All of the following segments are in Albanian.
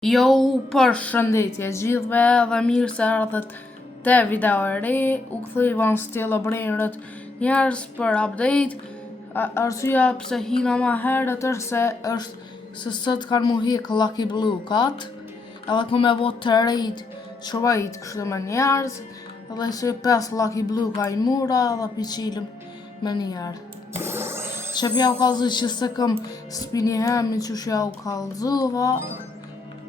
Jo, përshëndetje gjithve dhe mirë se ardhët te video e re. U ktheva në Still Brainrot njerëz për update. Arsyeja pse hina më herët është se sot kanë mu hik Lucky Blue Cat. Edhe ku me bot të rejt qërajt kështu me njerëz. Edhe që 5 Lucky Blue ka i mura dhe piqilëm me njerë. Që pja u kalzu që se këm spini hemi që shja u kalzuva.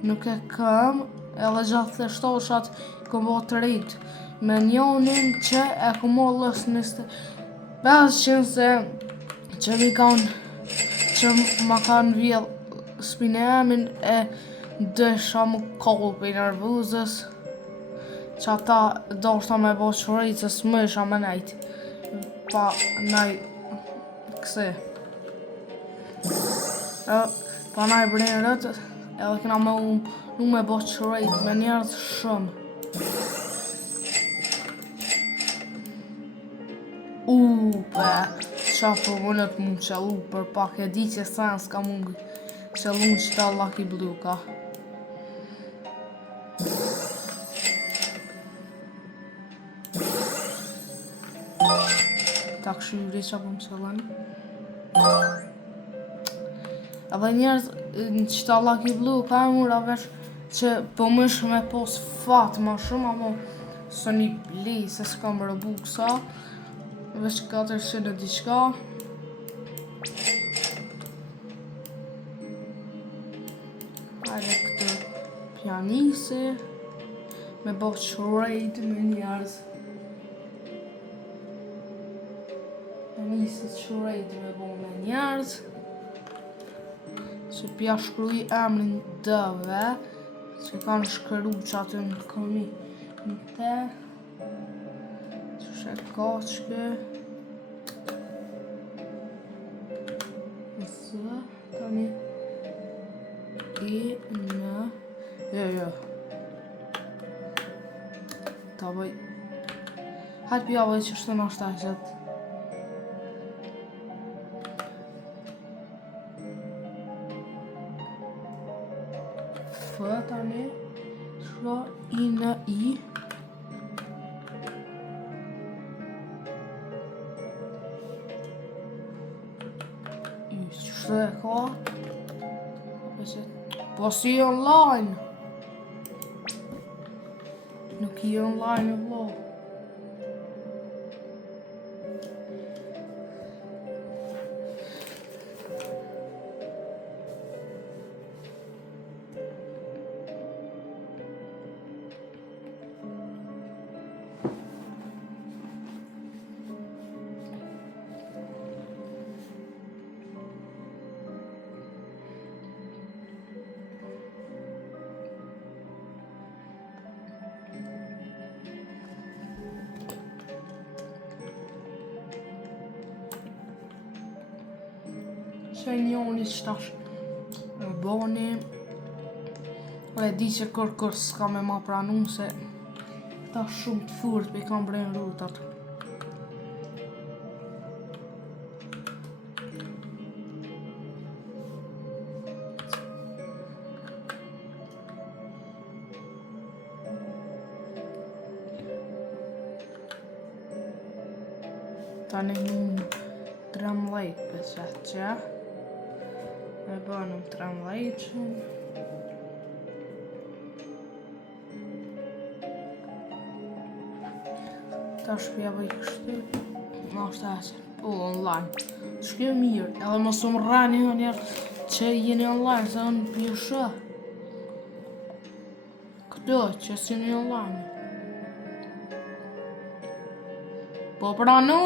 Nuk e këm, edhe gjatë të shtoshat këm bo të rejt me njonin që e ku mollës 25 se që mi kanë që ma kanë vjell spinemin e dësha mu koll për nervuzës që ata doshta me bo që rejt se s'mësha me nejt pa nej kësi pa nej Brainrot. Edhe kena nuk me bo qërejt me njerëz shumë. Pe, qa për mënët mu qëllu për pak e di që sen s'ka mungi qëllu që ta Lucky Blue ka. Ta këshyri qa për më qëllën. Edhe njerëz në qëta Lucky Blue ka e mura vesh që po mësh me pos fat ma shumë amo së një pli se s'kam rëbuksa vesh 400 e diqka. Hajde këtë pjanisi me bo qërejt me njerëz. Pjanisi qërejt me bo me njerëz. Që pja shkruj emrin dëve që kanë shkru që aty në komi në te që shë koqke nësë tani i në jo ta bëj hajt pja bëj që shtë në shtajqet. Tani shko i në i qështë e ka po si online nuk i online e vlo që njoni që tash e boni e di që kërkër s'ka me ma pranu se ta shumë të furt për i kam Brainrotat. Tani mund 13 pëset që e bënëm 13 që ta shpja bëj kështu ma është po online shkjo mirë edhe mos më rrani njerë që jeni online se unë pjëshë këto që s'jeni online po pranu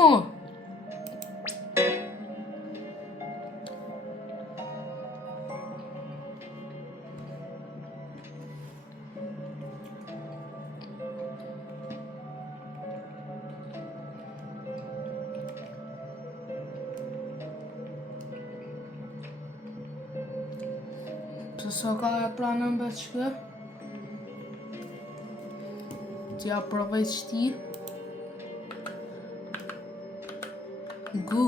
so ka e pranën be qëke t'ja provej qëti ku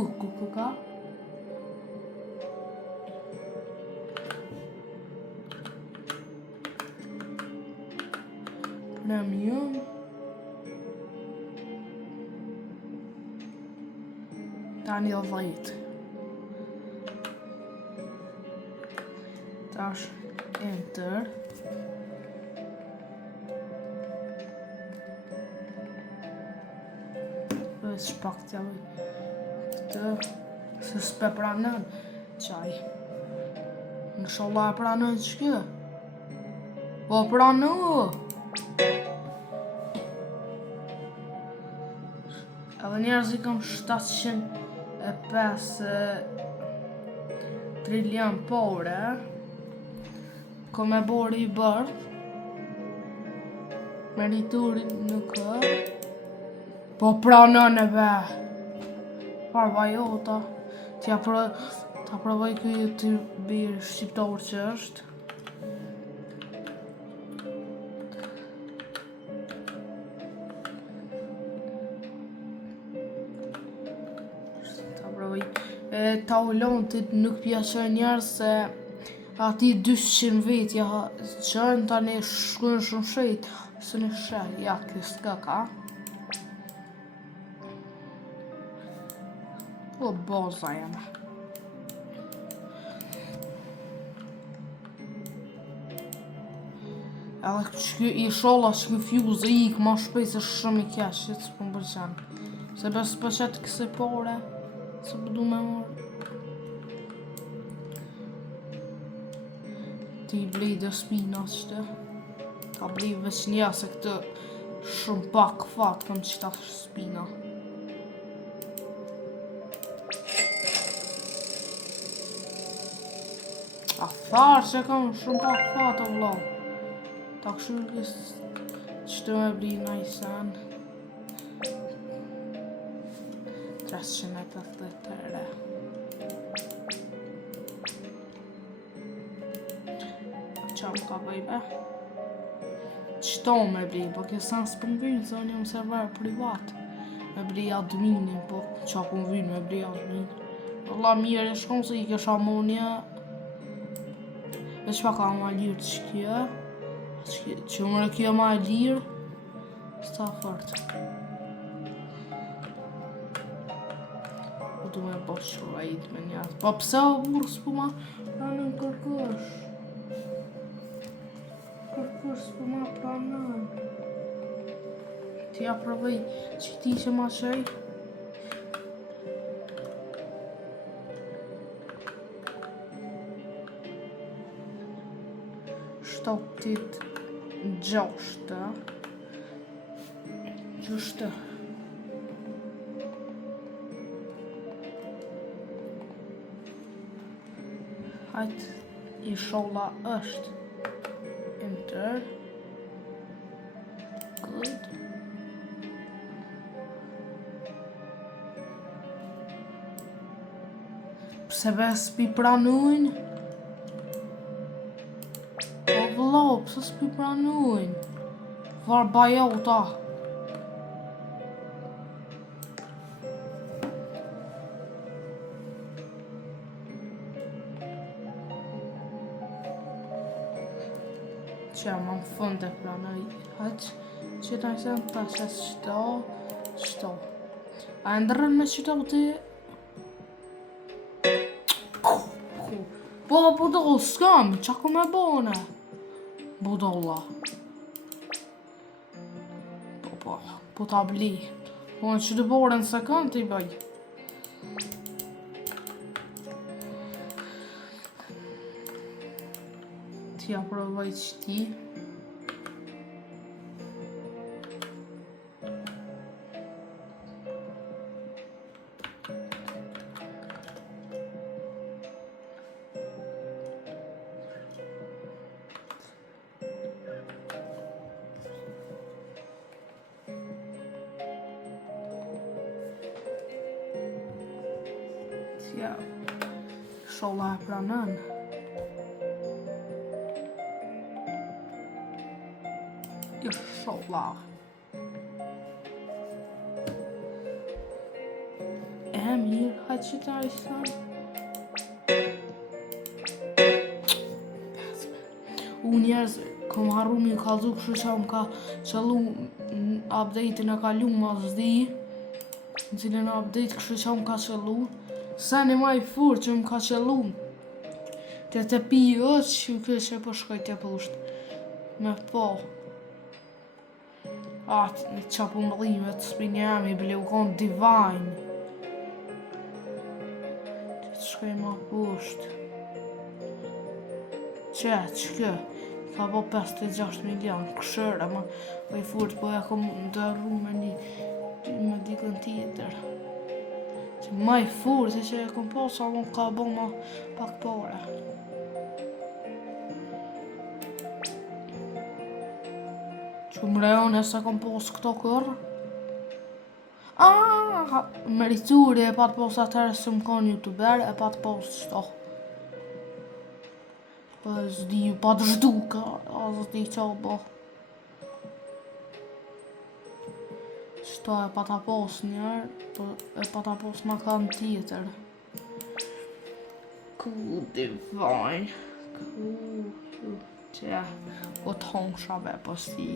ka Premium. Tani 10. Tash enter. Veç pak të javoj këtë, se s'pe pranën qaj. Inshallah e pranën që kjo. Po pranë! Edhe njerëz I kam 705 trilion pore. Ko me bori I bërth. Meriturit nuk ë. Po pranën e be. Parva jota. Ta provoj kjo YouTuber shqiptar që është. Ta ulontit nuk pjaqoj njerës se ati 200 vitja qënë tani shkujnë shumë shejt së një shej, ja kësë ka. O boza jeme. Edhe që I sholla që kë fjuzë I ma shpejt se shumë I kesh, që të më përqen. Se bes përqet këse pore, se përdu me morë. Ti blej dhe spina qëtë. Ta blej veç nja se këtë shumë pak fat këm qëta spina. A tharë që kam shumë pak fat o vlau. Ta këshur kësë qëtë me blej në I sen. 383. Qa më ka bëjbe? Qëto me blej, po kësan s'pë më vynë, se unë jam server privat. Me blej adminin, po qa po më vynë me blej admin. Allah mirë e shkon se I kesh amonja. Veç pa ka ma lirë që kjo. Që më kjo ma lirë. Sta fort. Po du me bosh rajt me njerët. Po pse o burë s'po ma pranën kërkësh? Kërkësh s'po ma pranën. Ti ja provej që ti që ma qëj. Shtotit gjashtë. Gjashtë. Hajt, I sholla është. Enter. Good. Pse bes pi pranujnë? O vëllau, pse s'pi pranujnë? Varë bajota. Që më në fund e pranoj. Haqë, që të nëjsen të ashes qëto. A e ndërën me qëto ti? Po, budoll, s'kam, qa ku me bone? Budolla. Po ta bli. Po në që të borën se kanë t'i bëj. T'ja provoj që ti. Ja, sholla e pranën. Jo, sholla. E mirë, hajtë që ta I thënë. Njerëz, kom harru mi kallzu, kështu që më ka qëllu update-in e kalu ma zdi, në cilën update kështu që më ka qëllu. Sani ma i furë që më ka qëllu të pi që kështë po shkoj të pusht me po. Atë në qapu mëllimet s'pinjemi bile u konë divine. Të shkoj ma pusht. Që kë? Ka po 56 milion këshërë, ma po i furt po ja kom ndërru me dikën tjetër. Që ma i furt e që e kom po sa më ka bo ma pak pore. Që më rejone se kom pos këto kërë. Merituri e pat pos atërë se më konë youtuber e pat pos qëto. Zdi ju pat zhduka, a zdi qa bo. Qëto e pata pos njerë, e pata pos në kanë tjetër. Cool divine. Cool. Që o të hongsha be posti.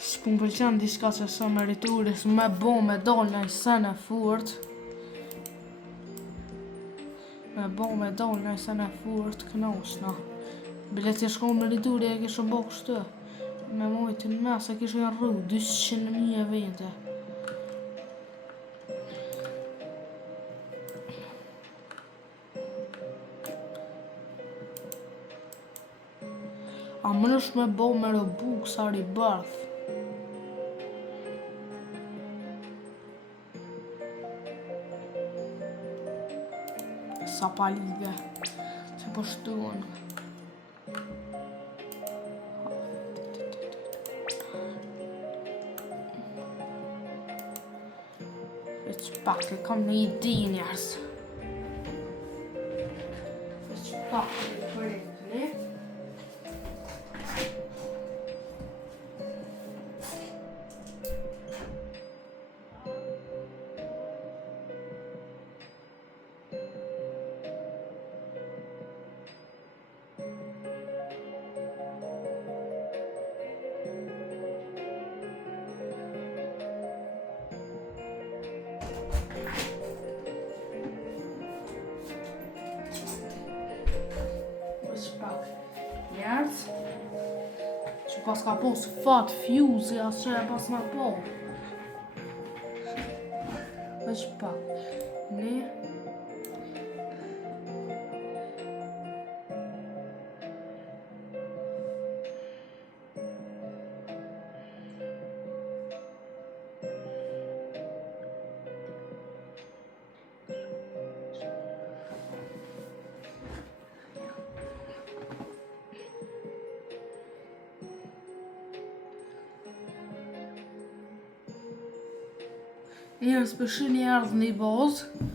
S'pun pëlqen diska që së merituris me bo me dol në i sen e furt. Me bo me dol në i sen e furt kënosna. Bile që shko merituri e kishë bo kështu. Me mojtë në mes e kishë në rru 200.000 vete. A më nësh me bo me rëbuk sa rebirth. Sa palige që po shtuan. Veç pak e kam në ide njerës. Veç pak e përrekni. Njerës që pas ka pos fat fuse asë që e pas nga po. Veç pak. Ne njerës përshin i ardhë një bazë,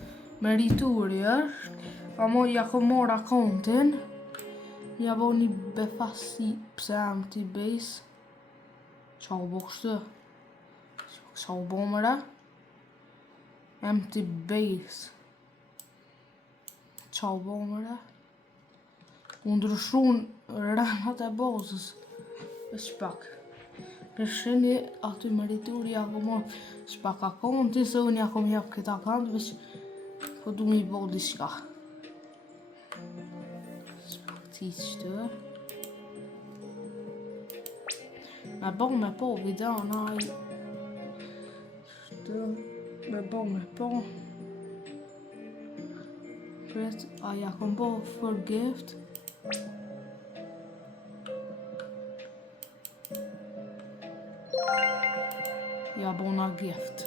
merituri është, pa mo ja ko mor akontin, ja bo një befasi pse empty base, qa u bo kështë, qa u bo mëre, empty base, qa u bo mëre, u ndryshun rënat e bazës, veç pak. Përshëni aty merituri ja ko mor shpak akonti, se unë ja kom jep këtë akant, veç po du mi bo diçka. Shpak ti qëtë. Me po video na i qëtë, me po. Pret, a ja kom bo for gift. Ja bona gift.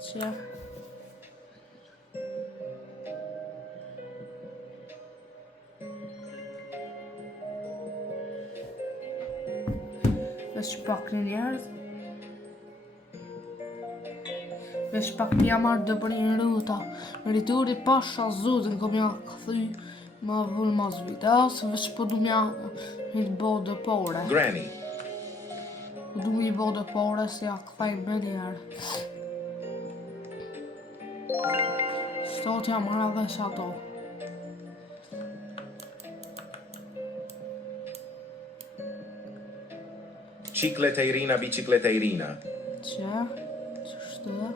Që veç pak një njerëz. Veç pak mja marrë dëbërin ruta. Merituri pasha zotin kom ja këthy ma vull mas videos. Veç po du mja një bo dëpore. Granny. Du mi bo dëpore se ja këthaj me njerë. Sot jam marrë dhe që ato. Cicletta Irina, bicicletta Irina. Që shtë?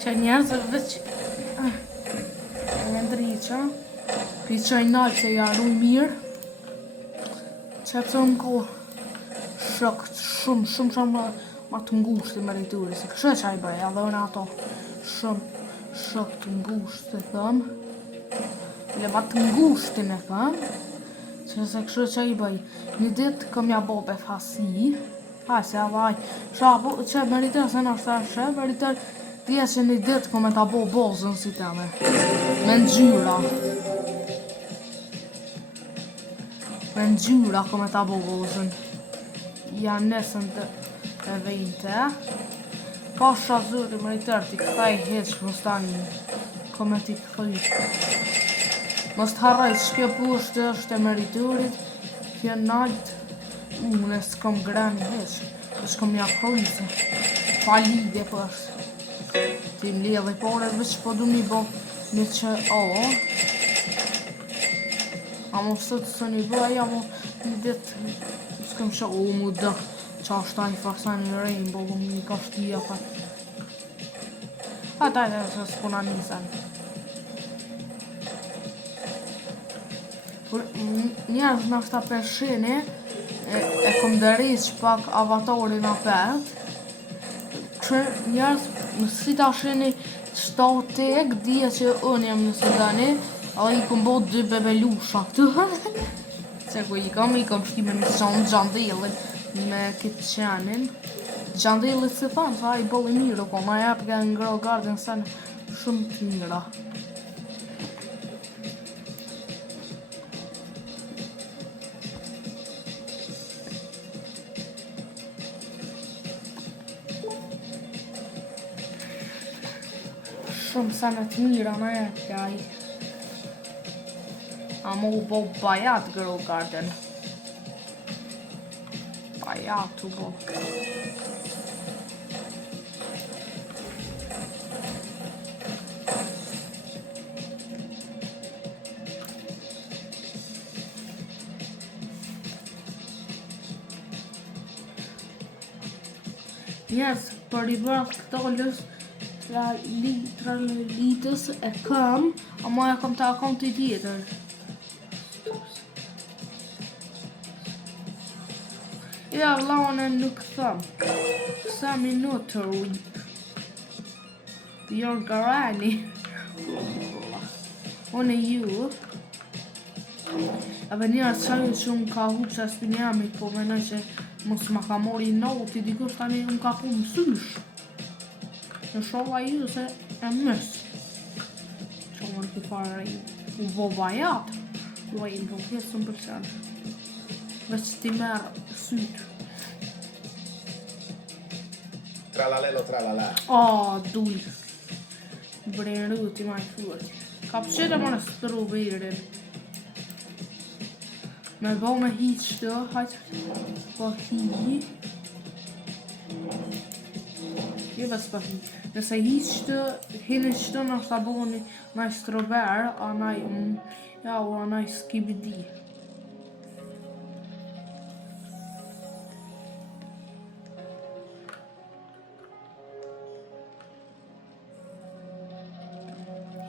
Që njerëzë veç e ndriqa pi qaj nalë që jaru mirë që pëse unë ko shokët shumë ma të ngushtë me rrituri se kështë që i bëj edhe unë ato shumë shokë të ngushtë të thëmë le ma të ngushtë me thëmë që se kështë që i bëj një ditë këm ja bo be fasi se avaj shabu që me rritër se në është ashe me rritër Dje që një ditë kome ta bo bozën si teme. Me ngjyra. Me ngjyra kome ta bo bozën. Janë nesën të e vejnëte. Ka shazuri më rritër t'i këtaj heqë mos tani. Kome t'i këtaj. Mos t'harraj shke pushtë është e meriturit. Kjo najtë. Unë s'kom grani heqë. S'kom një akroise. Pa lidhje për është. Ti mledhe pore veç po du mi bo një që a mo sëtë së një bëj a mo një ditë s'kem shë mu dë qa është ta një fasa një rainbow një ka shtia pa taj se s'puna nisen njerës në është ta përshini e kom dëris që pak avatorin apet që njerës si ta sheni shtatek, dhja që unë jam në Sudani, a i kom bo 2 bebelusha këtu. Se ku i kom shkime në qonë gjandilin me këtë qenin. Gjandilin se thamë, sa i boli mirë, ko ma jep nga në Grow Garden sen shumë të mira. Shumë sene të mira në e kaj. A mu bo bajat Grow Garden. Bajat u bo. Njerës, për i bërë këto lësë litës e kam, ama e kam të akonti tjetër. Ja, laune nuk thëmë. Sa minutë të rip. Your garani. Unë e ju. Edhe njerës qaju që unë ka hupë që asë të njemi, po menoj që mos ma ka mori noti, dikush tani unë ka hu mësysh. Në shoha ju se e mësë. Që më në të farë u bo bajat. Luajnë po këtë së më përqenë. Veç ti merë sytë. Tralalelo tralala. Duj. Brenë ti ma i furti. Ka përqenë më në stru virin. Me bo me hiqë të, hajtë. Po hiqë. Jo bes pa hiqë. Nëse hiqë të, hinë qëtë në është aboni naj strober, a naj, a naj skibidi.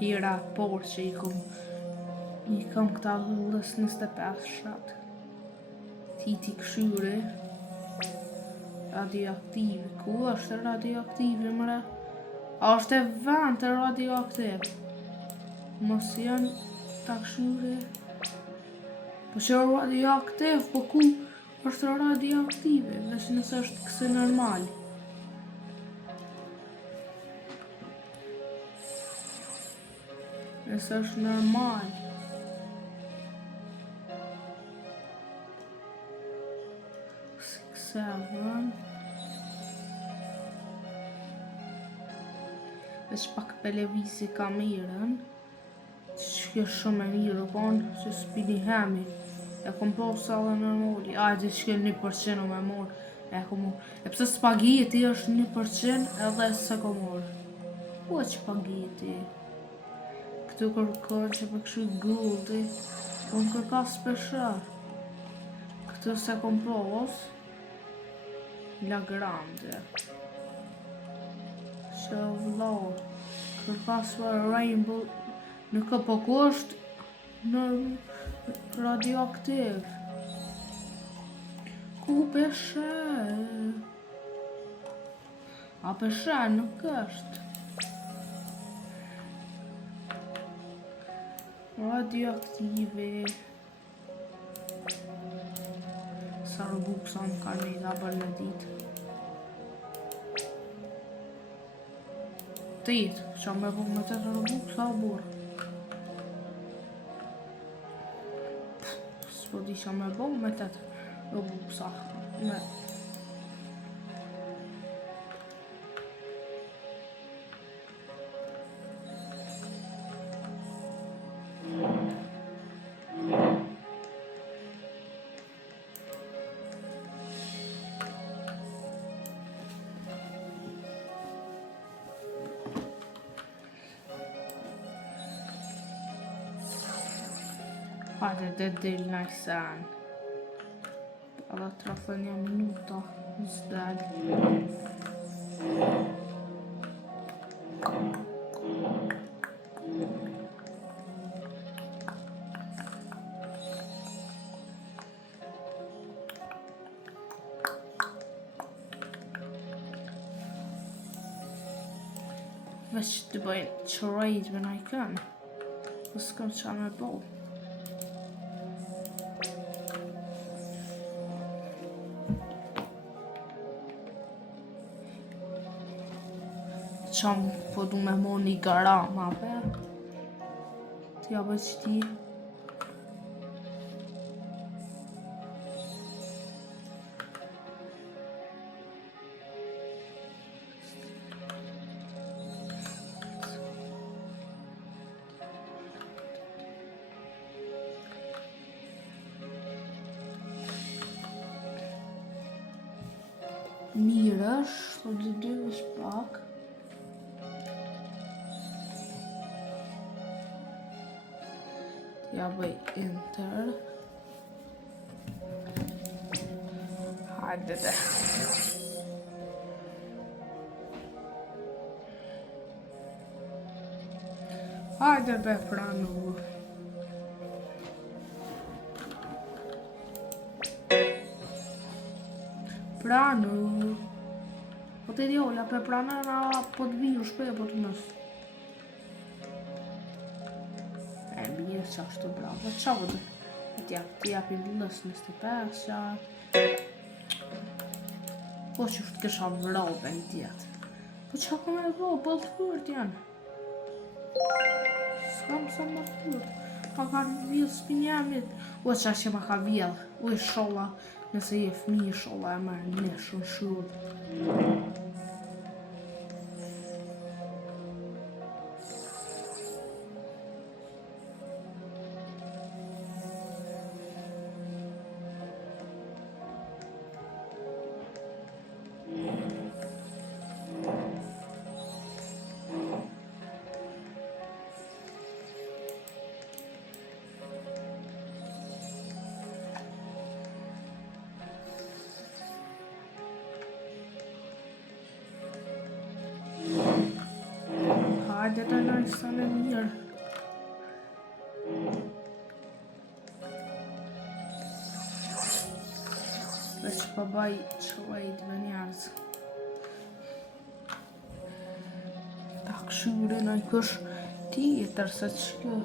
Hira por që i kom këta hullës 25 shatë. Titi këshyri. Radioaktive. Ku është radioaktive mëre? A është e vend të radioaktiv? Mos janë ta këshyri. Po që radioaktiv, po ku është radioaktive? Vesh nëse është këse normal. Nëse është normal. Veç pak pelevisi kamerën. Që shumë e mirë, që s'pini hemi. E kom posa dhe normali. Ajde që 1% me morë. E pse spaghetti është 1% edhe se kom morë. Po spaghetti. Këtu kërkon që për këshu guldi. Kom kërka special. Këtu se kom pos. La grande. Që vlo. Kërka së rainbow. Në këpo kusht në radioaktiv. Ku peshe? A peshe nuk është. Radioaktive. Sa Robux më ka me da bërë në ditë. Të jetë, që me bu me të Robux sa burë. Po di që me bo me të Robuxa. Hajde dhe del në sen. Edhe trafë një minuta. Zdeg. Veç të bëjnë qërajt me najken. Po s'kam qa me bo. Qam po du me mo një garama për. T'ja bëj qëti. Mirë është, po dy është pak. Ja bëj enter. Hajde dhe. Hajde dhe pranu. Pranu. Po të djolla pe pranana po të viju shpe po të nësë. Mirë që ashtu bravo, qa vëdë? Ti japim lës në stë pesha. Po që është kësha vrove në tjetë. Po qa ka me vrove, po të furt janë. S'kam sa më furt. Pa ka vjellë s'pinjamit. O qa që ma ka vjellë. O i sholla, nëse je fmi sholla e mërë në shumë shumë. Hajde të nërë sa në mirë. Veç pa baj qëvajt me njerëz. Ta këshyre në kësh tjetër se që.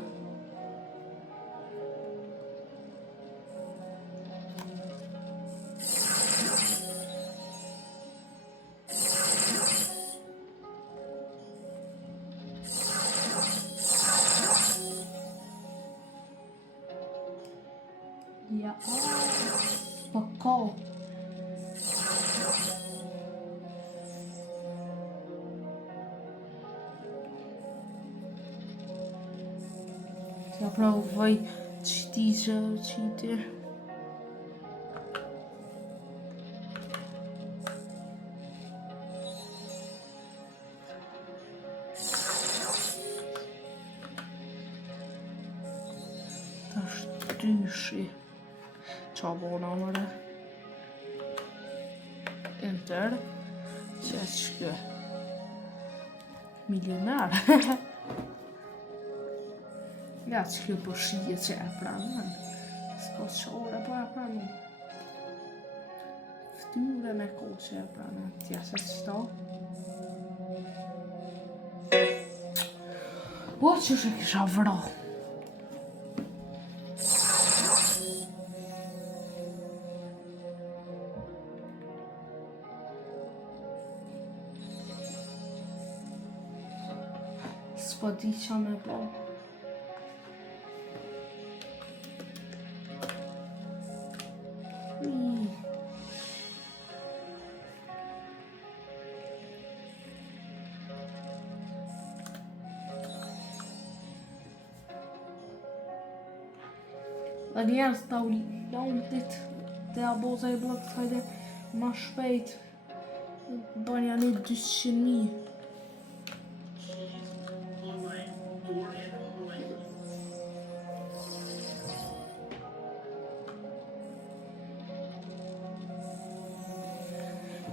Ja provoj qiti që qiti. Ta shtyshi. Qa bona mëre. Enter. Që shkë. Milionar. Ja që kjo po shije që e pranën. S'ko qore po e pranën. Ftyre me ko që e pranën. Tja se qëto. Po që shë kisha vro. S'po di qa me po. Dhe njerës ta u lontit të aboza i blok të hajde ma shpejt. Banja një 200.000.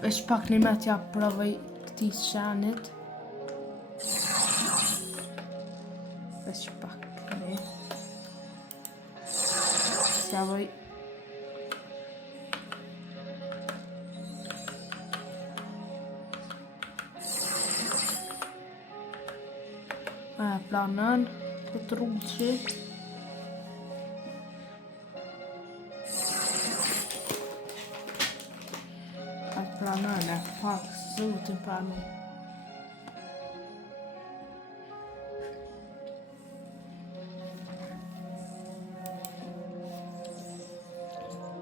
Veç pak një me t'ja provej këti shanit. Veç pak një. T'ja voj. Planën këtë rrugë që. Planën e pak zotin planën.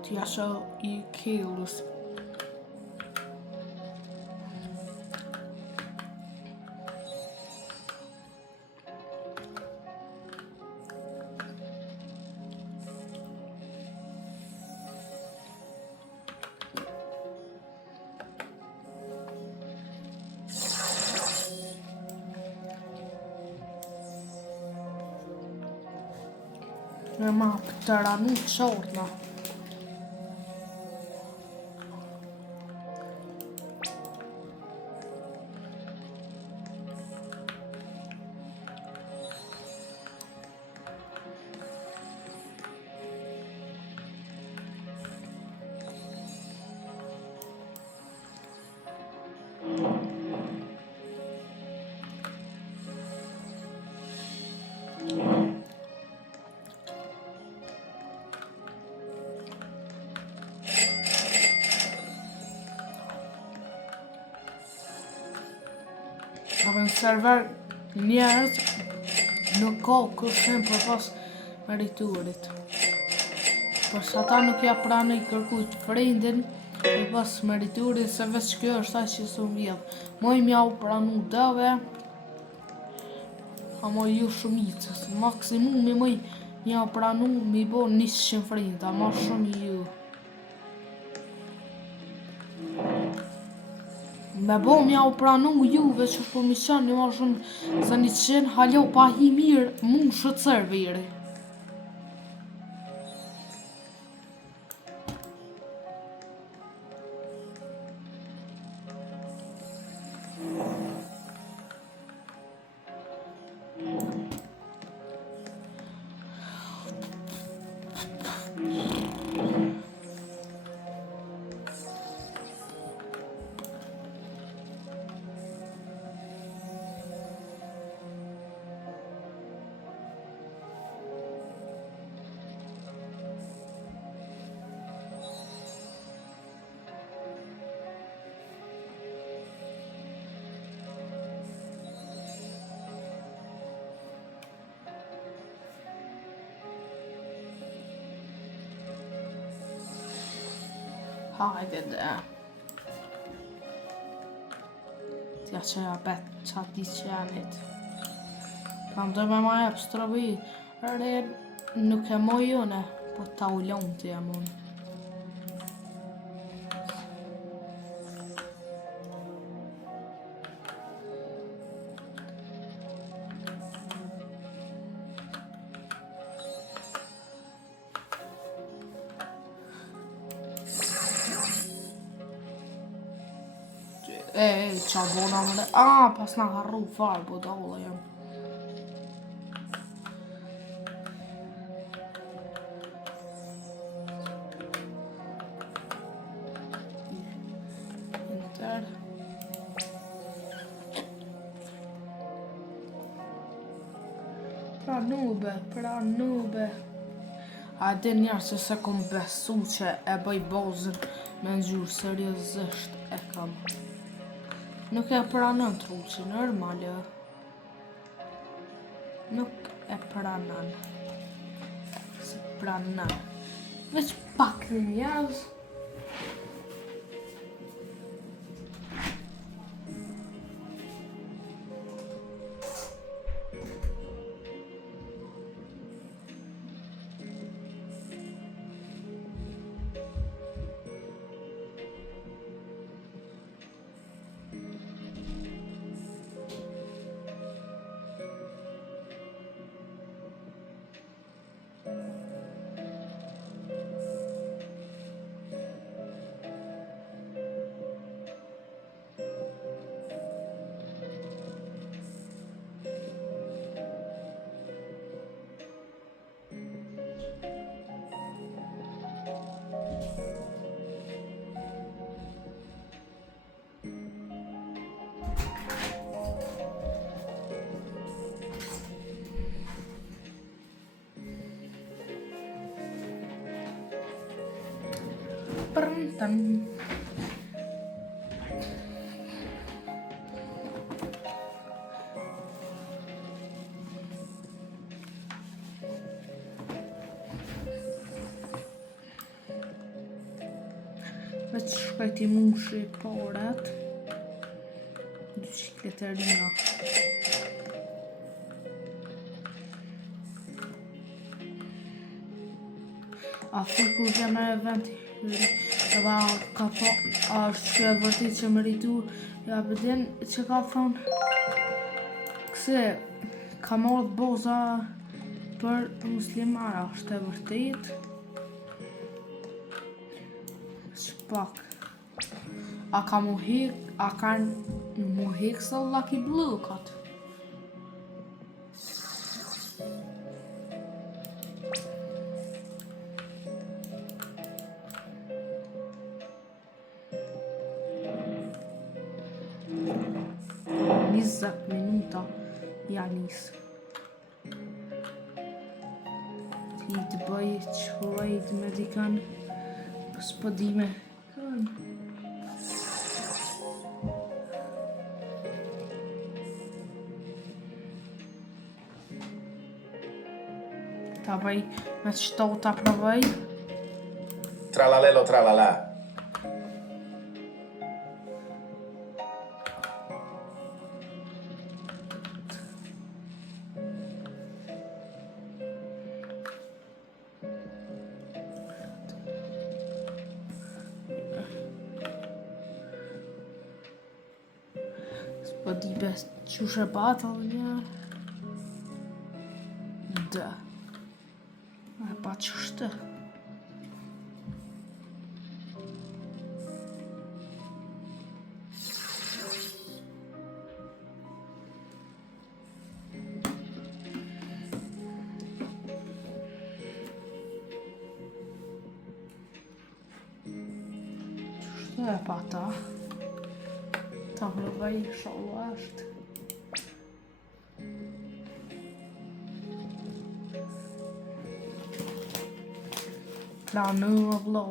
T'ja shë i killus. Në mapë të ranu të shortna. Në server njerës nuk ka kërshim për pas meriturit. Përsa ata nuk ja pranë i kërkujt frindin për pas meriturit, se veç kjo është ta që së vjedh. Moj mja u pranu dëve, a moj ju shumicës. Maksimumi moj mja u pranu mi bo 100 frinda, ma shumë ju. Me bo mja u pranu juve që po mision një ma shumë se 100 halo pa hi mirë mund shët serveri. Hajde dhe. Tja që ja bet qati qenit. Pa më dojme ma jep strobi Herë nuk e moj une, po ta ullon të jam unë. Qa bona më dhe... pas nga harru farë, po dolla jam. Enter. Pra nube. A dhe njerë se kom besu që e bëj bozën me ngjyrë, seriozisht e kam. Nuk e pranon truqi, normale. Nuk e pranon. Se pranon. Veç pak një njerëz. Prantan. Veç shkajti mushi porat. 200 leterina. A thë kur jam në eventi edhe ka po është që e vërtit që më rritu ja përdin që ka thonë këse ka marrë boza për muslimara është e vërtit shpak a ka mu hik së Lucky Blue kat. Nizzat minuta janis. Ti të bëj qëllajt me dikan s'po di me kënë. Ta bëj me qëto ta provoj. Tralalelo tralala. Po di bes qushe batall një. Dë. E pa qështë. Qështë e pa ta. Ta provoj inshallah është. Planu o vlo.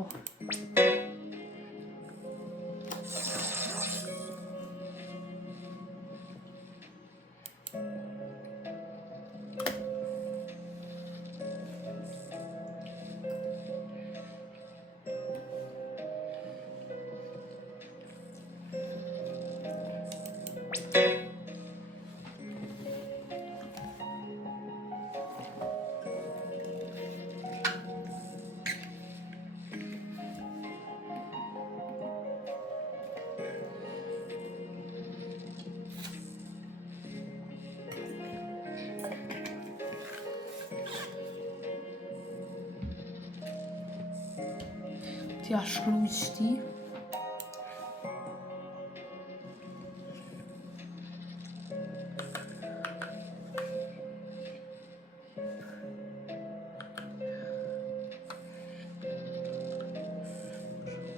t'ja shkruj qëti.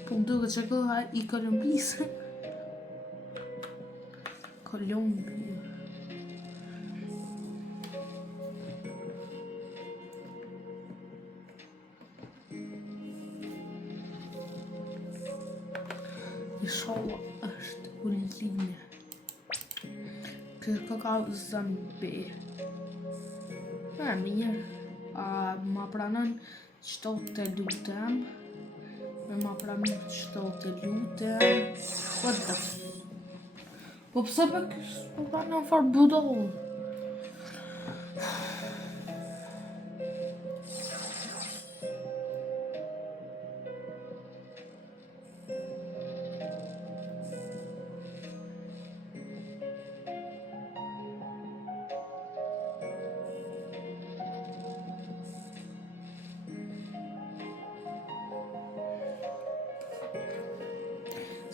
Po më duke që këha i Kolumbisë. Kolumbia. Inshallah është ulline. Kërë ka Zambi. Mirë. Ma pranën qëto të lutem. Ma pranën qëto të lutem. What the f... Po pëse për kështë po pranën farë budohë?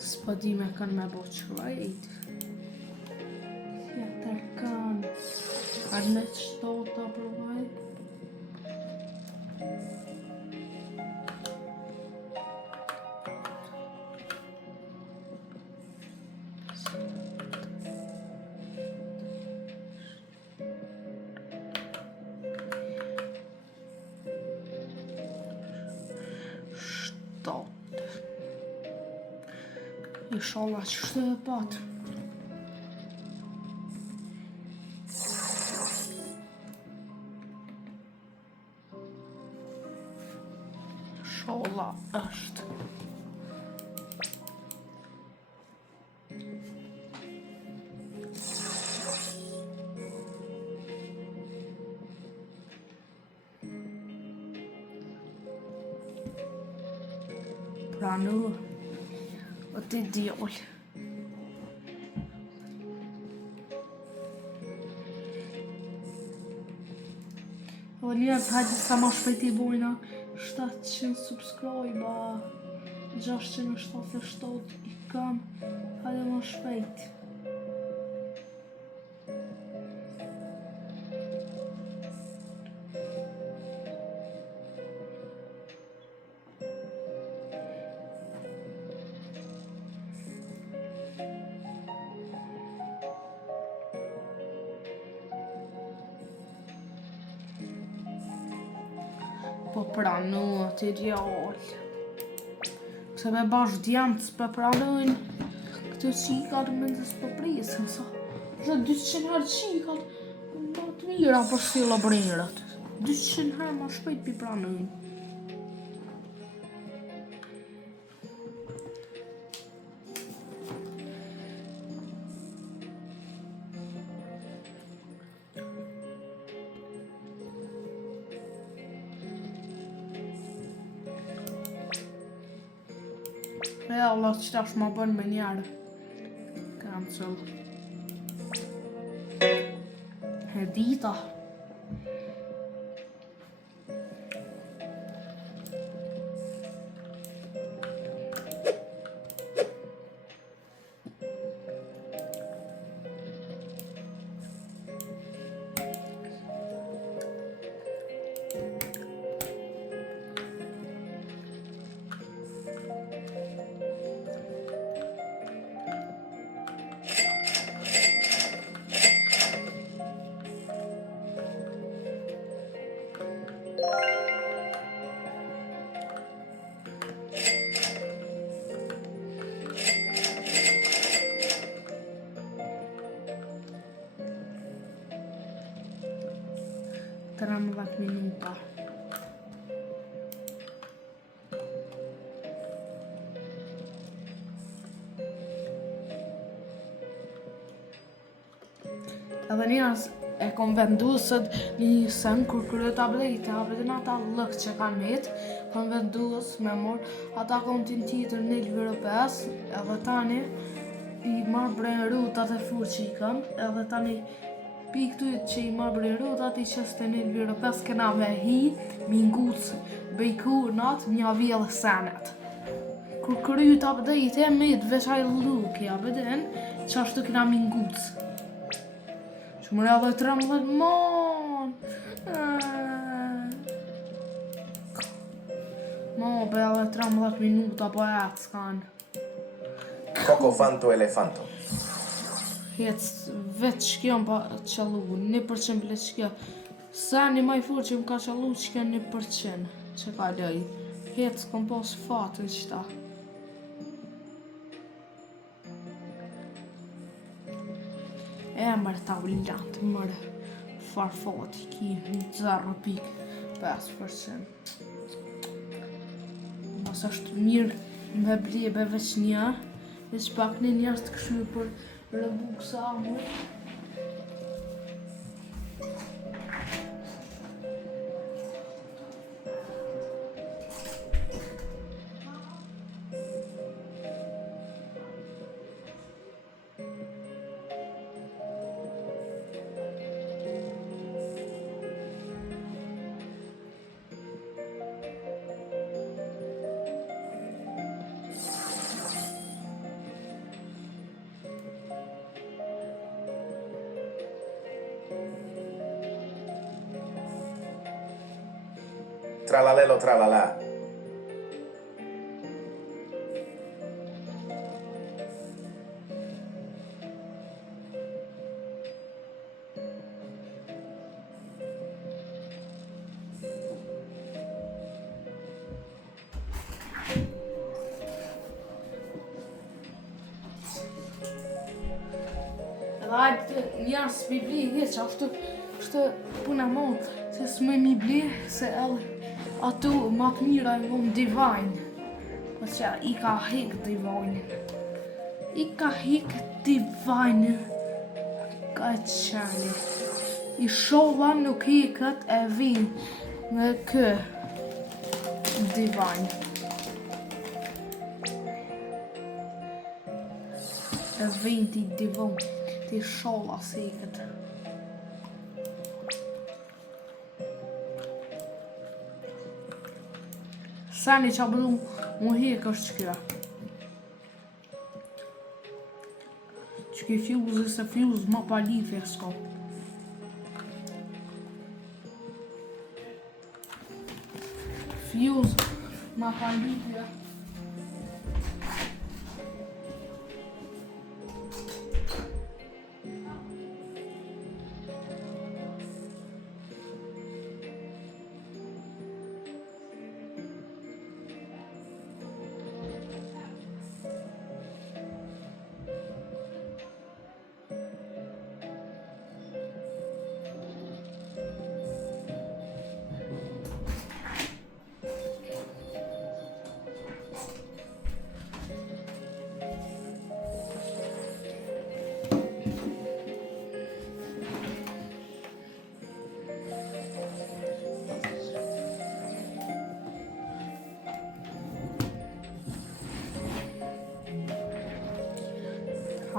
S'po di me kanë me bo qërajt. Tjetër kanë arme qëto të provoj. Inshallah që shtë e patë. Inshallah është. Pranu. O të djoll. O ljerë, hajde sa ma shpejt i bojna 700 subscribe, 677 i kam, hajde ma shpejt. Po pranu të djallë. Se me bash djemët s'pe pranojnë këtë qikat me të s'pe prisën, sa. Që 200 herë qikat, më të mira për stila brinjërët. 200 herë ma shpejt pi pranojnë. E Allah që tash ma bën me njerë. Cancel. Hedita. Tramvat minuta. Edhe njerëz e kom vendusët një sen kur kryet update ata lëk që kanë met, kom vendus me mor ata kontin tjetër në Elvira 5, edhe tani i marrë brejnë rutat e furqikën, edhe tani pi këtu që i marrë brejnë rutat i qështë në Elvira 5 kena me hi, mi ngucë bejkurnat, mja vjellë senet. kur kryt update e me të veç ai look ja veden që ashtu kina minguc. Që më rrë dhe 13 mon. Mo, be edhe 13 minuta po e atë s'kan. Coco fanto elefanto. Hec vetë shkjon pa qallu, 1% ble shkjo. Sa një maj furë që më ka qallu shkjo 1%. Që ka lej. Hec kom pas fatë në qëta. E mërë ta ullant, mërë farfati ki 0.5%. Mas është mirë me blebe veç një, veç pak një njerës të këshmi për rëbuk sa mërë. Tralalelo tralala. Edhe hajtë njerës mi bli që ashtu është puna mon, se s'me mi bli, se edhe ato ma të mira i vom Divine. Po që i ka hek Divine. I ka hek Divine. Ka e qeni. I sholla nuk heket e vin me kë Divine. E vin ti Divine. Ti sholla se heket. Sani që bëdu mu hek është kjo. Që ki fuse se fuse ma pa lidhje s'ko. Fuse ma pa lidhje.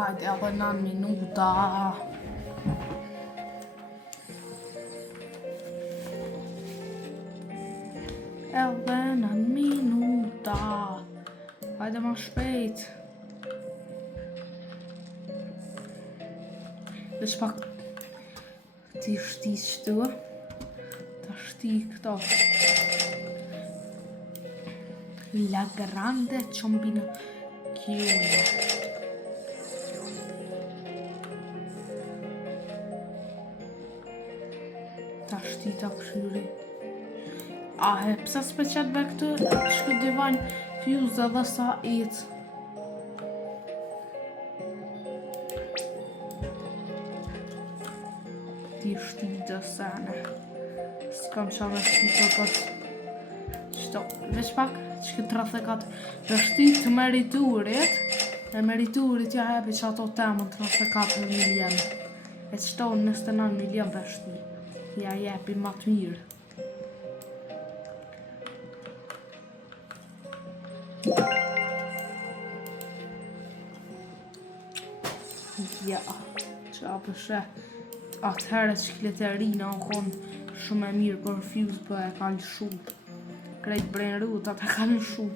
Hajde edhe 9 minuta. Edhe 9 minuta. Hajde ma shpejt. Veç pak ti shti qëtu. Ta shti këto. La grande çombina chiusa. Ta shti ta këshyri. A he, pësa s'pe qatë be këtë, shku Divine fuse dhe sa ecë. Ti shti dhe sene. S'kam qa me shti për pas. Qëto, veç pak, që këtë 34 dhe shti të meriturit. E meriturit ja hepi që ato temën 34 milion. E qëto 29 milion dhe shti. Ja jepi ma të mirë. Ja, që apëshe atëherë që kleterina o konë shumë e mirë për fuse për e ka lëshu. Krejt brejnë rrutat e ka lëshu.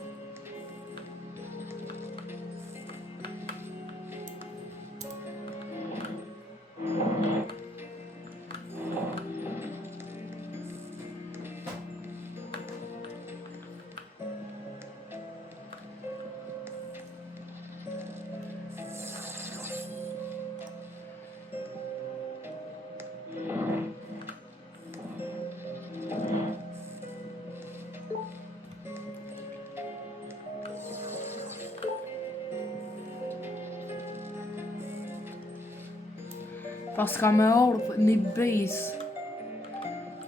Pas ka me ardhë një base.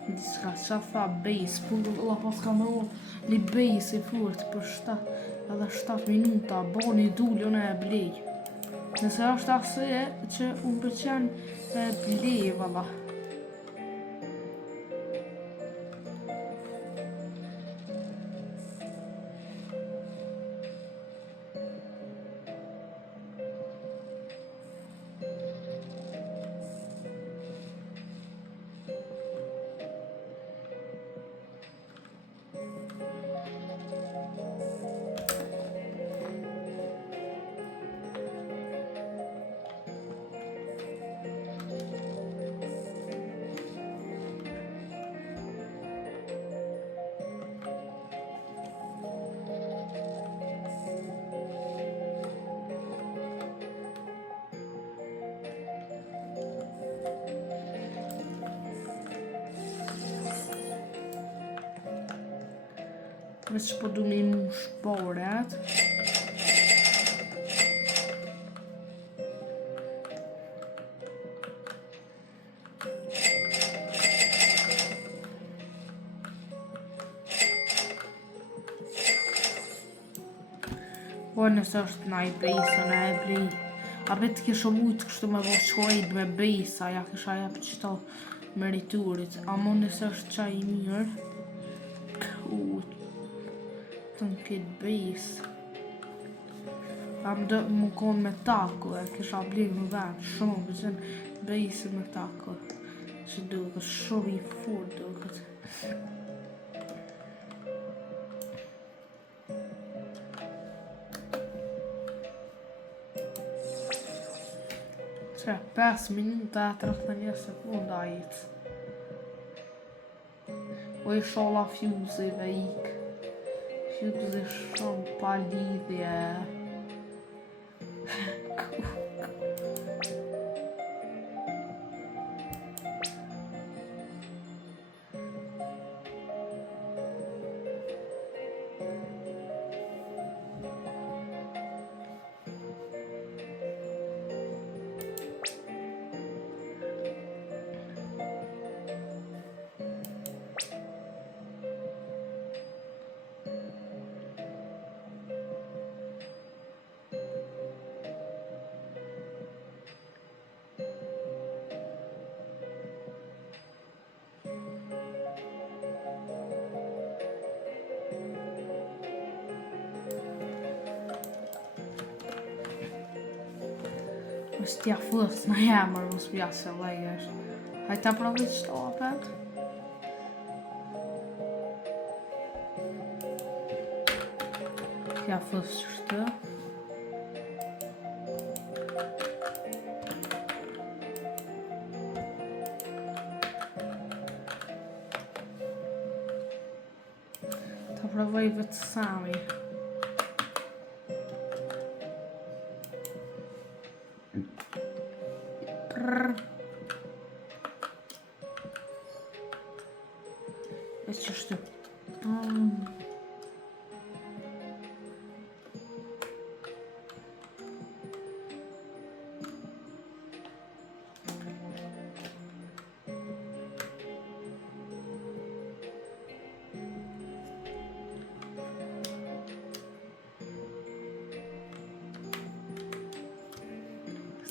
Diska qa tha base, pas ka me ardhë një base I furt për 7 minuta, bani dullën e blej. Nëse është arsye që unë pëlqen e blej, valla. Veç po du me mush boret. Po nëse është na I bejsa na e blej. A vetë kisha mujtë kështu me bo qojt me bejsa, ja kisha jep qëta meriturit. Amo nëse është qaj I mirë, të në këtë bejsë. A më dë më konë me tako, e kisha blej në vend, shumë përqen bejsë me tako. Që duke shumë I furt duke. Që 5 minuta e 31 sekunda ajit. O I shola fjuzive ik. Fjuzi shumë pa lidhje. Është ja fës në jamër më s'pja se lejesh. Hajta provit qëto apet. Ja fës qështë. Ta provoj vetë sami. E qështë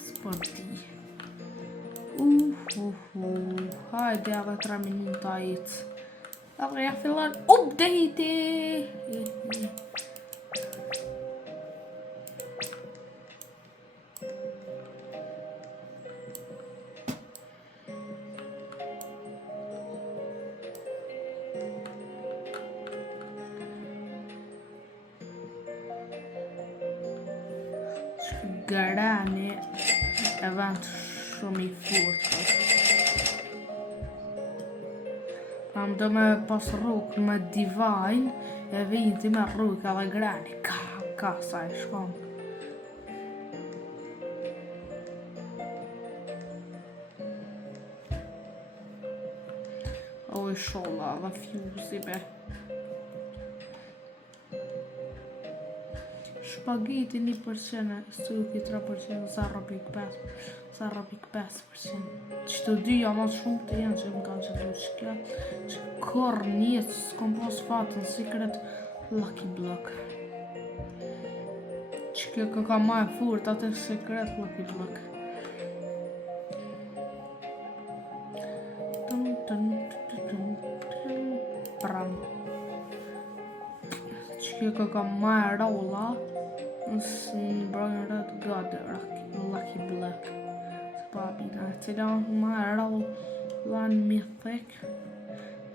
Sporti. Hajde edhe 3 minuta jetë. Edhe ja fillan update-i. Garani e vend shumë I furt. Am do me pas rrug me Divine e vinti me rrug edhe grani. Ka sa I shkon. O I sholla edhe fjuzi be. Shpageti 1%, suki 3%, 0.5, 0.5%. Qëto dyja ma shumë të janë që më kanë qëllu që kërë njëtë s'kom pas fatën secret Lucky Block. Që kjo ka ma e furt atë secret Lucky Block. Pram. Që kjo ka ma e rolla nësë në brojnë rëtë gëdë Lucky Block. Babina, cila ma e rolla në mythic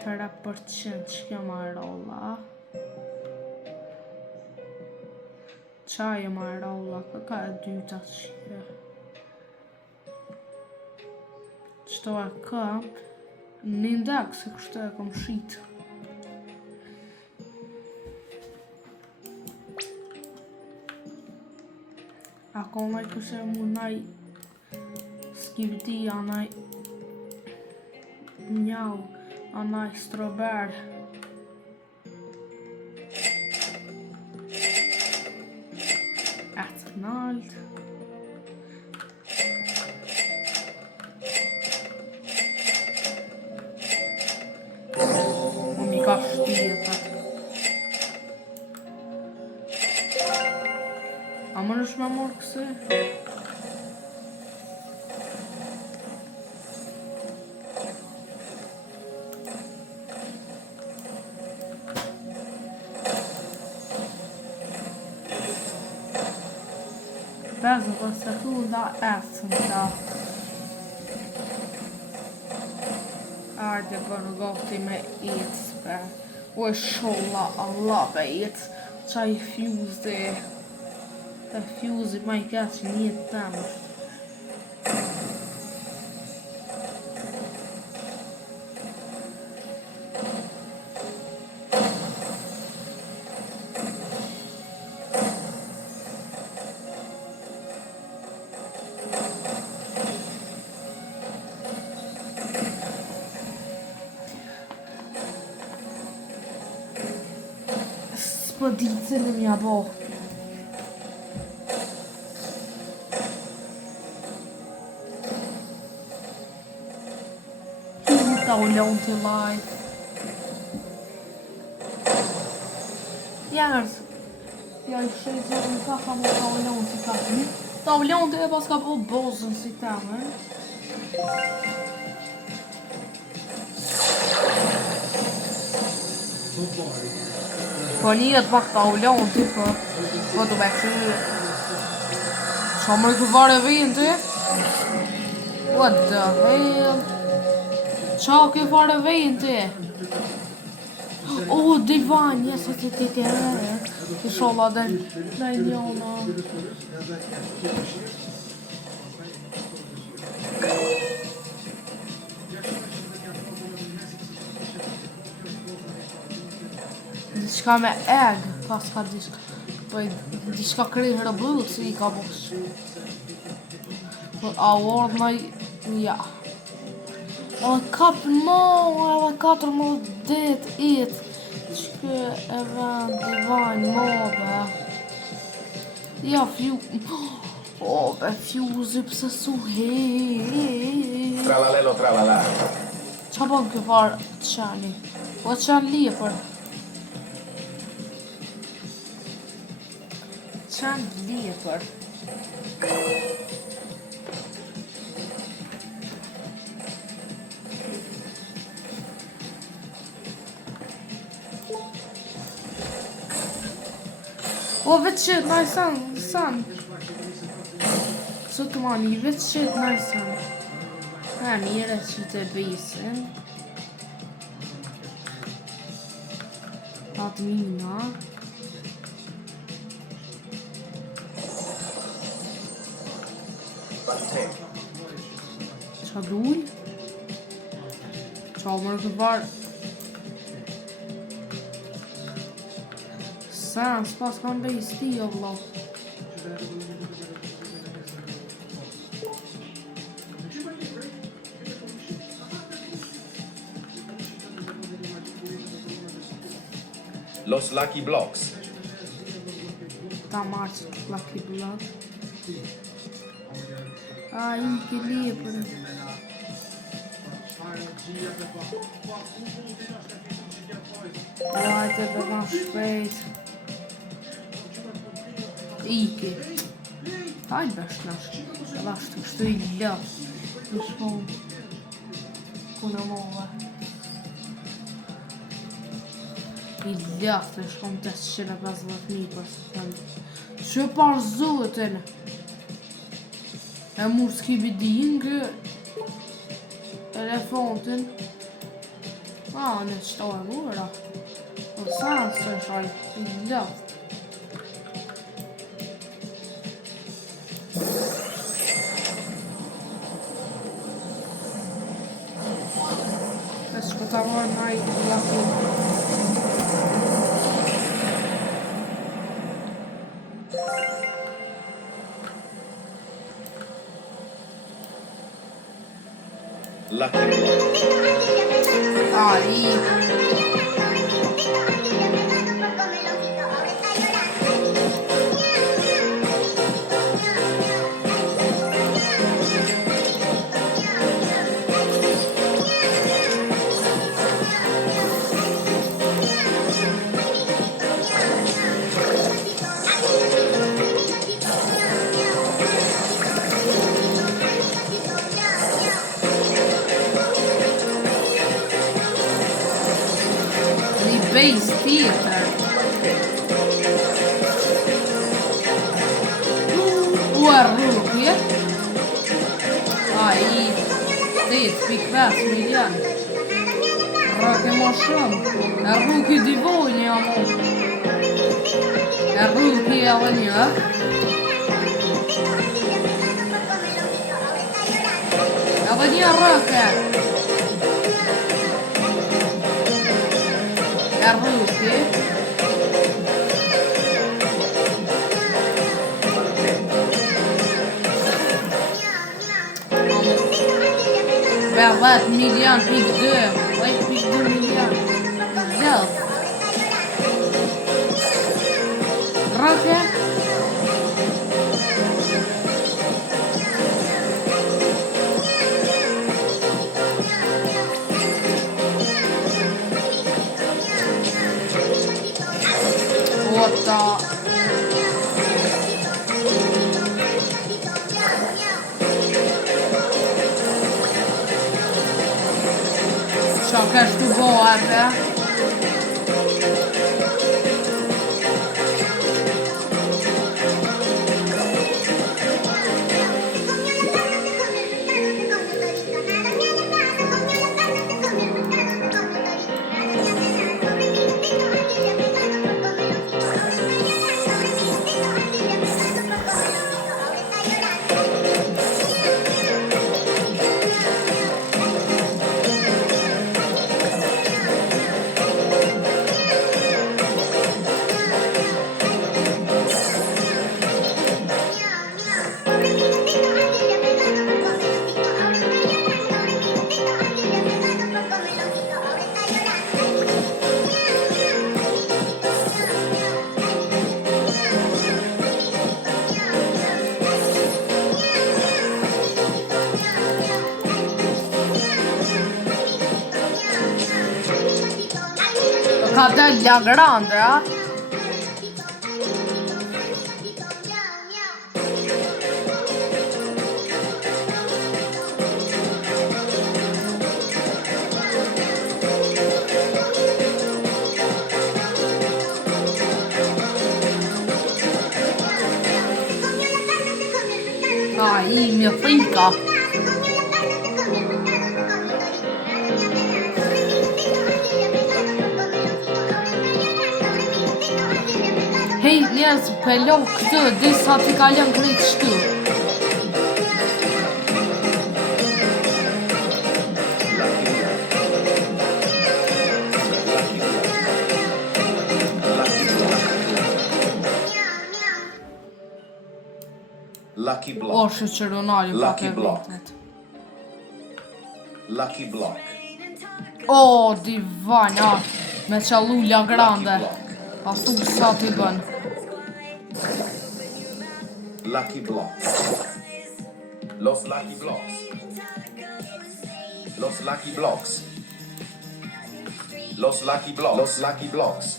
3% që kjo ma e rolla. Qaj e ma e rolla, ka e dyta që qëto e ka në index e kështë e kom shit. Ako naj kështë e mu naj skiviti anaj mjau anaj strober. Eternalt. O mi ka shtjetat. A më nësh me morë këse? Bazë për sekunda esën ta. Arde për në goti me itës për. O e sholla Allah be itës. Qaj fuse. Të fuse ma i ka që njëtë temë. Po di cilën ja bo. Ta u lon të live. Jars. Ja i shëjtë në kafa më ta u lon të kafa. Ta u lon të e pas ka po bozën si teme. Po njët pak ta u lon të po të bekë. Qa më këvare vijin të? What the hell? Qa ke fare vejnë ti? Oh, divan, jesë të Inshallah dhe njona. Diçka me egg, pas ka diçka. Po diçka krejnë rëbëllë si i ka bosh. A ward naj, ja. Edhe 14 dit it që e vend divan mobe. Ja be fjuzi pëse su he. Tralalelo tralala. Qa bon kjo farë qeni? Po qenë liepër. Qenë liepër. O vetë shit, naj san. So të mani, vetë shit, naj san. Ha, mire që të besin. Atë mina. Qa duj? Qa mërë të varë? Sen, s'pas kanë bejs ti, Allah. Los Lucky Blocks. Ta marrë që Lucky Block. A i ke lepër. Hajde dhe ma shpejt. Ike. Hajde bash nash. Edhe ashtu kështu I lëf. Në shpon. Kuna mova. I lëf të shpon 850.000 për së thëmë. Që parë zotin. E mur s'kibi din kë elefantin. Në qëto e mura. O sa së shaj, I lëft. E shko ta marrë na I lëftin. Lucky Block. Ahí. Base tjetër. U e rrugje. Ai 8.5 milion. Rrugje më shumë. E rrugje divojnë jamo. E rrugje edhe një. Edhe një rrugje. E rrugje. Be 10 milion pik 2. 10.2 milion. Zelf. Rrugje. Ota. Qa kesh të bëhe, ka dalja grande, a? Ai, minha finca. Hej, njerëz, pëllo këtë, disa t'i kalon krejt shtu. Lucky Block. O, shëqëronari pa Lucky ke Block. vitet. Lucky Block. O, divanja, me qallulla grande. Lucky Block. A thu sa t'i bën. Lucky Block. Los Lucky Blocks. Los Lucky Blocks. Los Lucky Blocks. Los Lucky Blocks.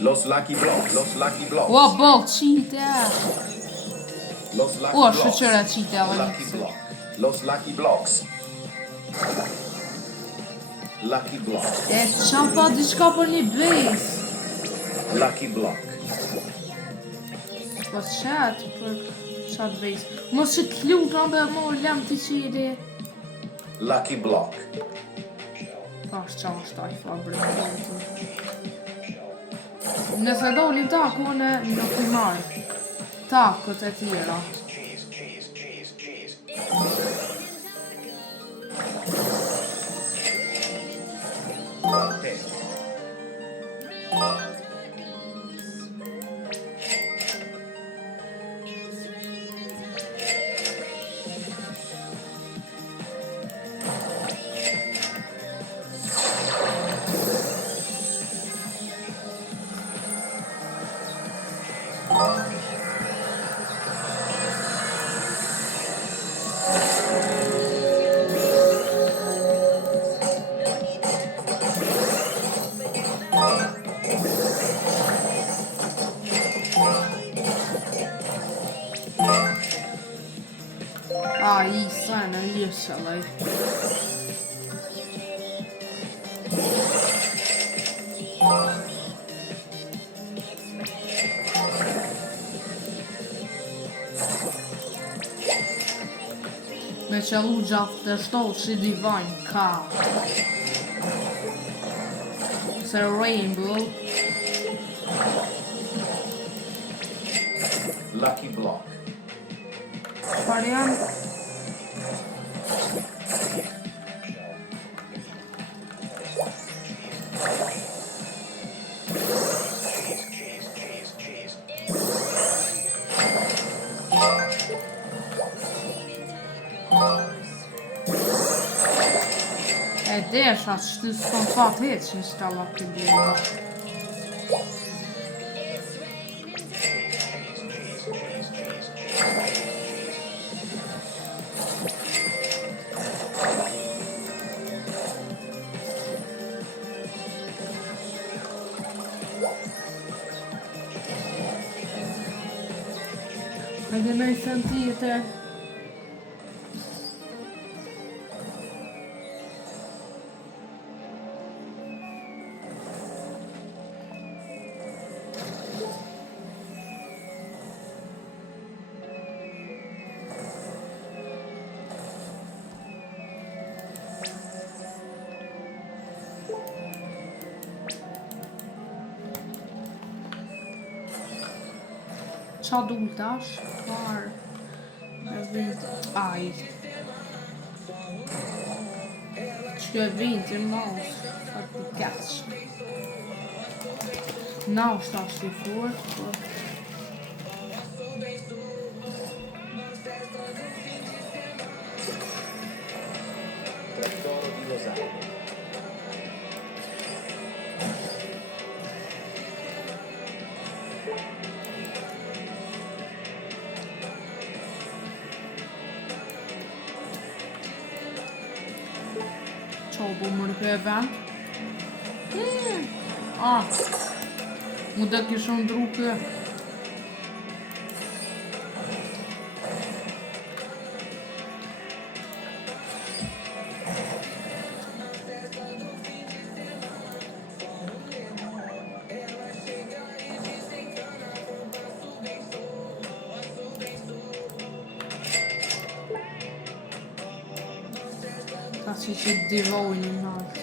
Los Lucky Blocks. Los Lucky Blocks. Ua, bok, qite! Los Lucky Ua, Blocks. shëqëra qite, Lucky Block. Los Lucky Blocks. Lucky Block. E, qa pa diçka për një bes? Lucky Block. Po qatë për qatë bes. Mos që të lutë be mo lem të qiri. Lucky Block. Thash qa është taj fabrë. Nëse dolim takone, nuk i marrë. Takët e tjera. Pink. Ai, sana, yaşalay. Me qëllu gjatë të shtollë që divajnë ka. Se Rainbow. Lucky Block. Par janë e desha që ty s'kon fat heq që nështë Lucky Block. Hajde në i sen tjetër. Qa dull tash? Par e vind. Aj. Që e vind të nash. Fa të kash. Nash tash i fort. Tesoro di Rosario. Qa u bu më në për e vend? Mu dhe kishë ndru kë. Ta që divojnë në nalë.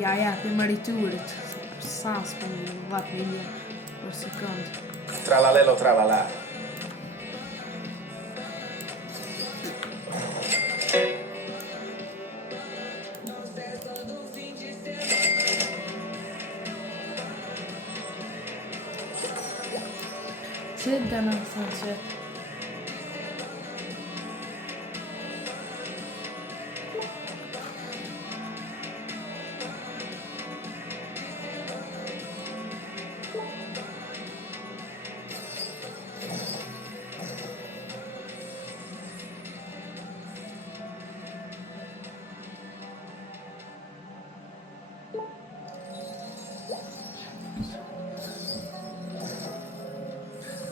Ja, për mariturit. Sa s'pën 10 miljon për sekund. Tralalelo tralala. Që dhe në thënë që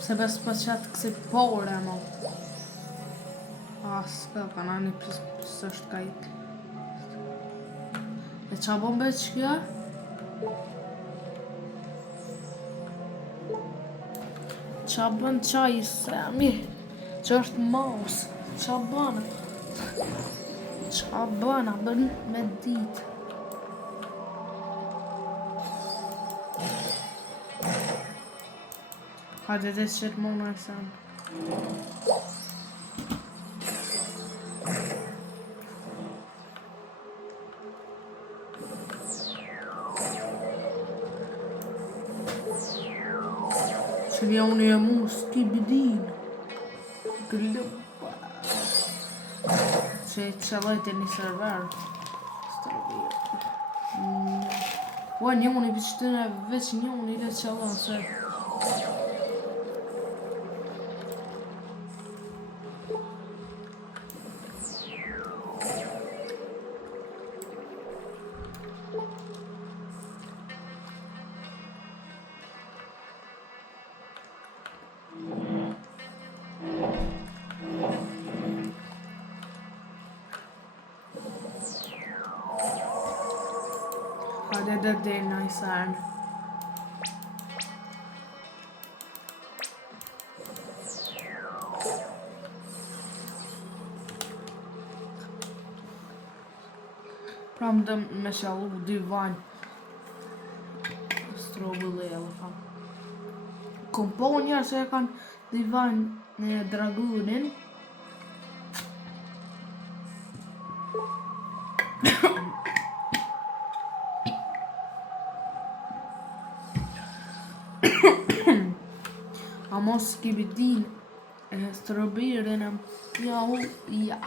Se bes për qatë kësi pore, mo. S'ka kanani së është kajt. E qa bombe që kja? Qa bën qaj se mirë. Që është mouse. Qa bën? Qa bën? A bën me ditë. Hajde dhe që të mona e sen. Që një unë e mu skibidin. Glumpa. Që e qëllojt e një server. Ua një unë i pëqëtën e veç një unë i le qëllon se. Hajde dhe në i sarnë. Pra më dëm me shallu divan. Strobële e fa. Kom po njerë se e kanë divan në dragunin. A mos skibidin e strobirin e ja.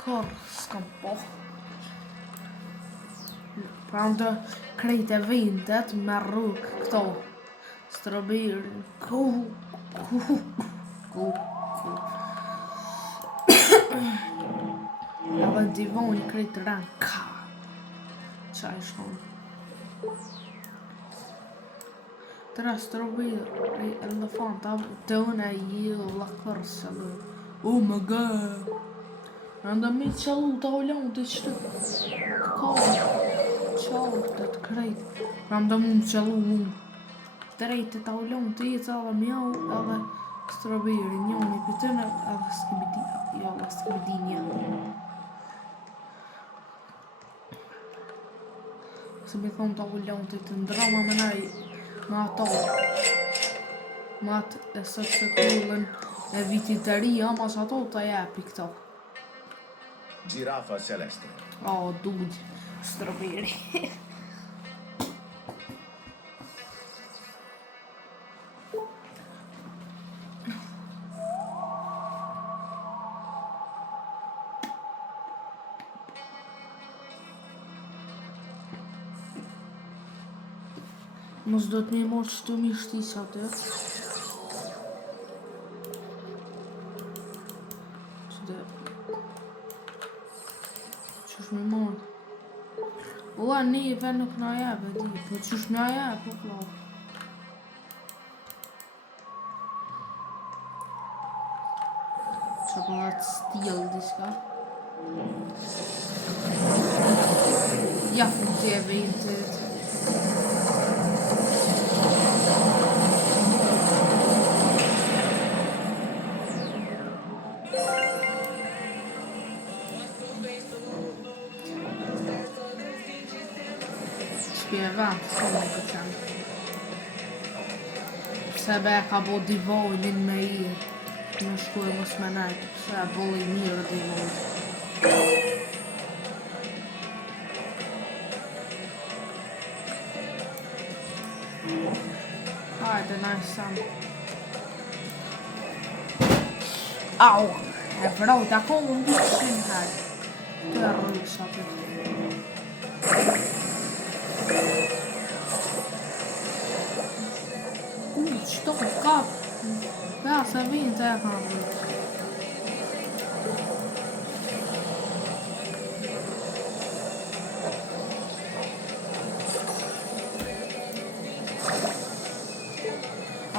Kor s'kam po. Pra ndë krejt e vindet me rrug këto strobirin. Ku. Edhe divoni krejt ranka. Qa e shkon. Tëra strobir e elefanta të unë e jilë lakërës qëllë. Oh my god. Rënda mi qëllu të ollon të qëtë. Ka. Qallë të të krejt. Rënda mu më qëllu unë. Drejt të ollon të jetë edhe mjau edhe strobiri. Njën i pëtënë edhe skibidi. Jo, edhe skibidinja. Se mi thonë të ullon të të ndrama me naj ma ato ma atë e sëtë të kullën e vitit të ri mas ato të jepi këto. Girafa celeste. Oh, dude, stroberi. Mos do të një morë që të mi shtisë atë. Qësh me morë. Ua, neve nuk na jebe, di. Po qësh me jebe, po plau. Qa po atë stil diska. Ja, fu të jebe i të të. Spiegam, shumë në këtë Pse be ka bo divojnin me i në shkuj mos me najtë, pse e bo i mirë divojnë. Hajde, najtë samë. Au! E vrau, ta ko më në shimë hajde. Të e rrujë shatë. Qëto kap? Ja, se vinë të e kanë.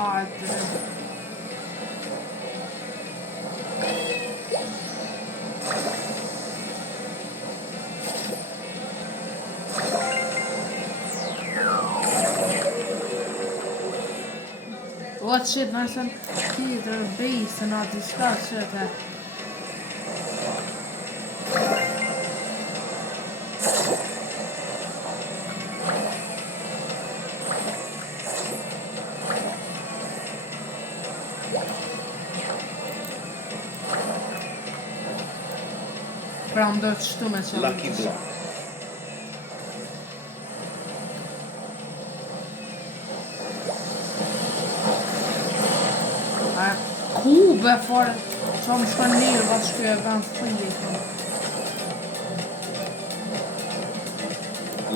Hajde. What shit, nästan tider basen att det ska köta. Pra më do të shtu me që Lucky block. Kube fare që më shkon mirë va shkuj e vend fëjit.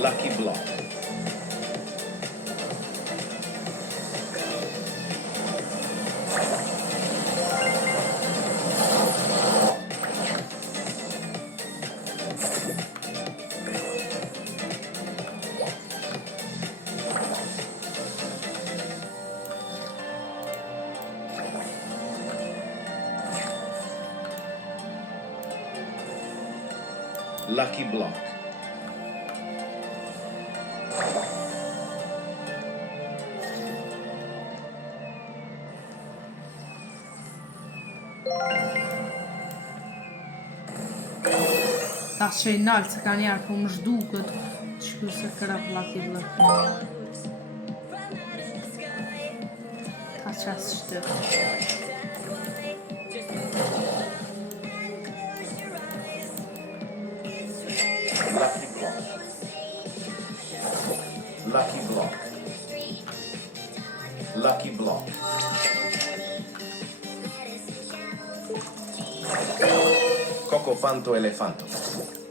Lucky block. Lucky block. Ta që i nalë se ka njerë po më zhdukët që se kërap Lucky block. Ta qas shtë. Lucky block. Lucky block. Cocofanto elefanto.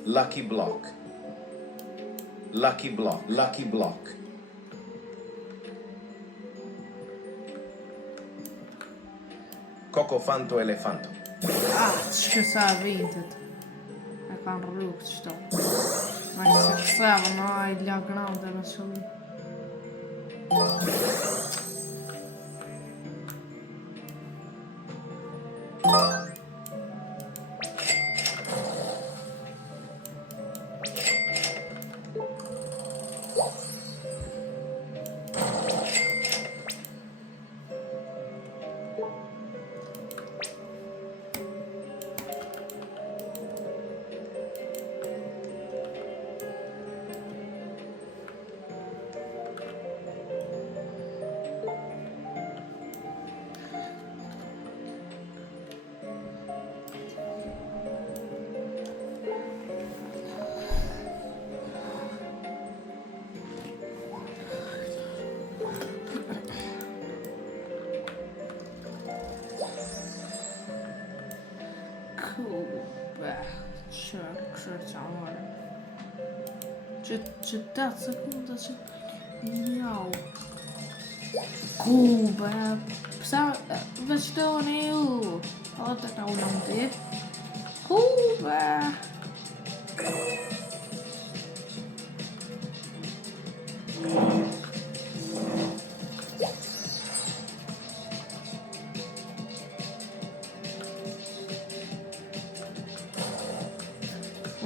Lucky block. Lucky block. Lucky block. Cocofanto elefanto. Që sa vintet. E kanë rrugë qëto. Ma i se kësevë në i lagrande me qëllim. Këshër që amore që 8 sekunda që njau Kube pësa vështoni ju o të ka unë të Kube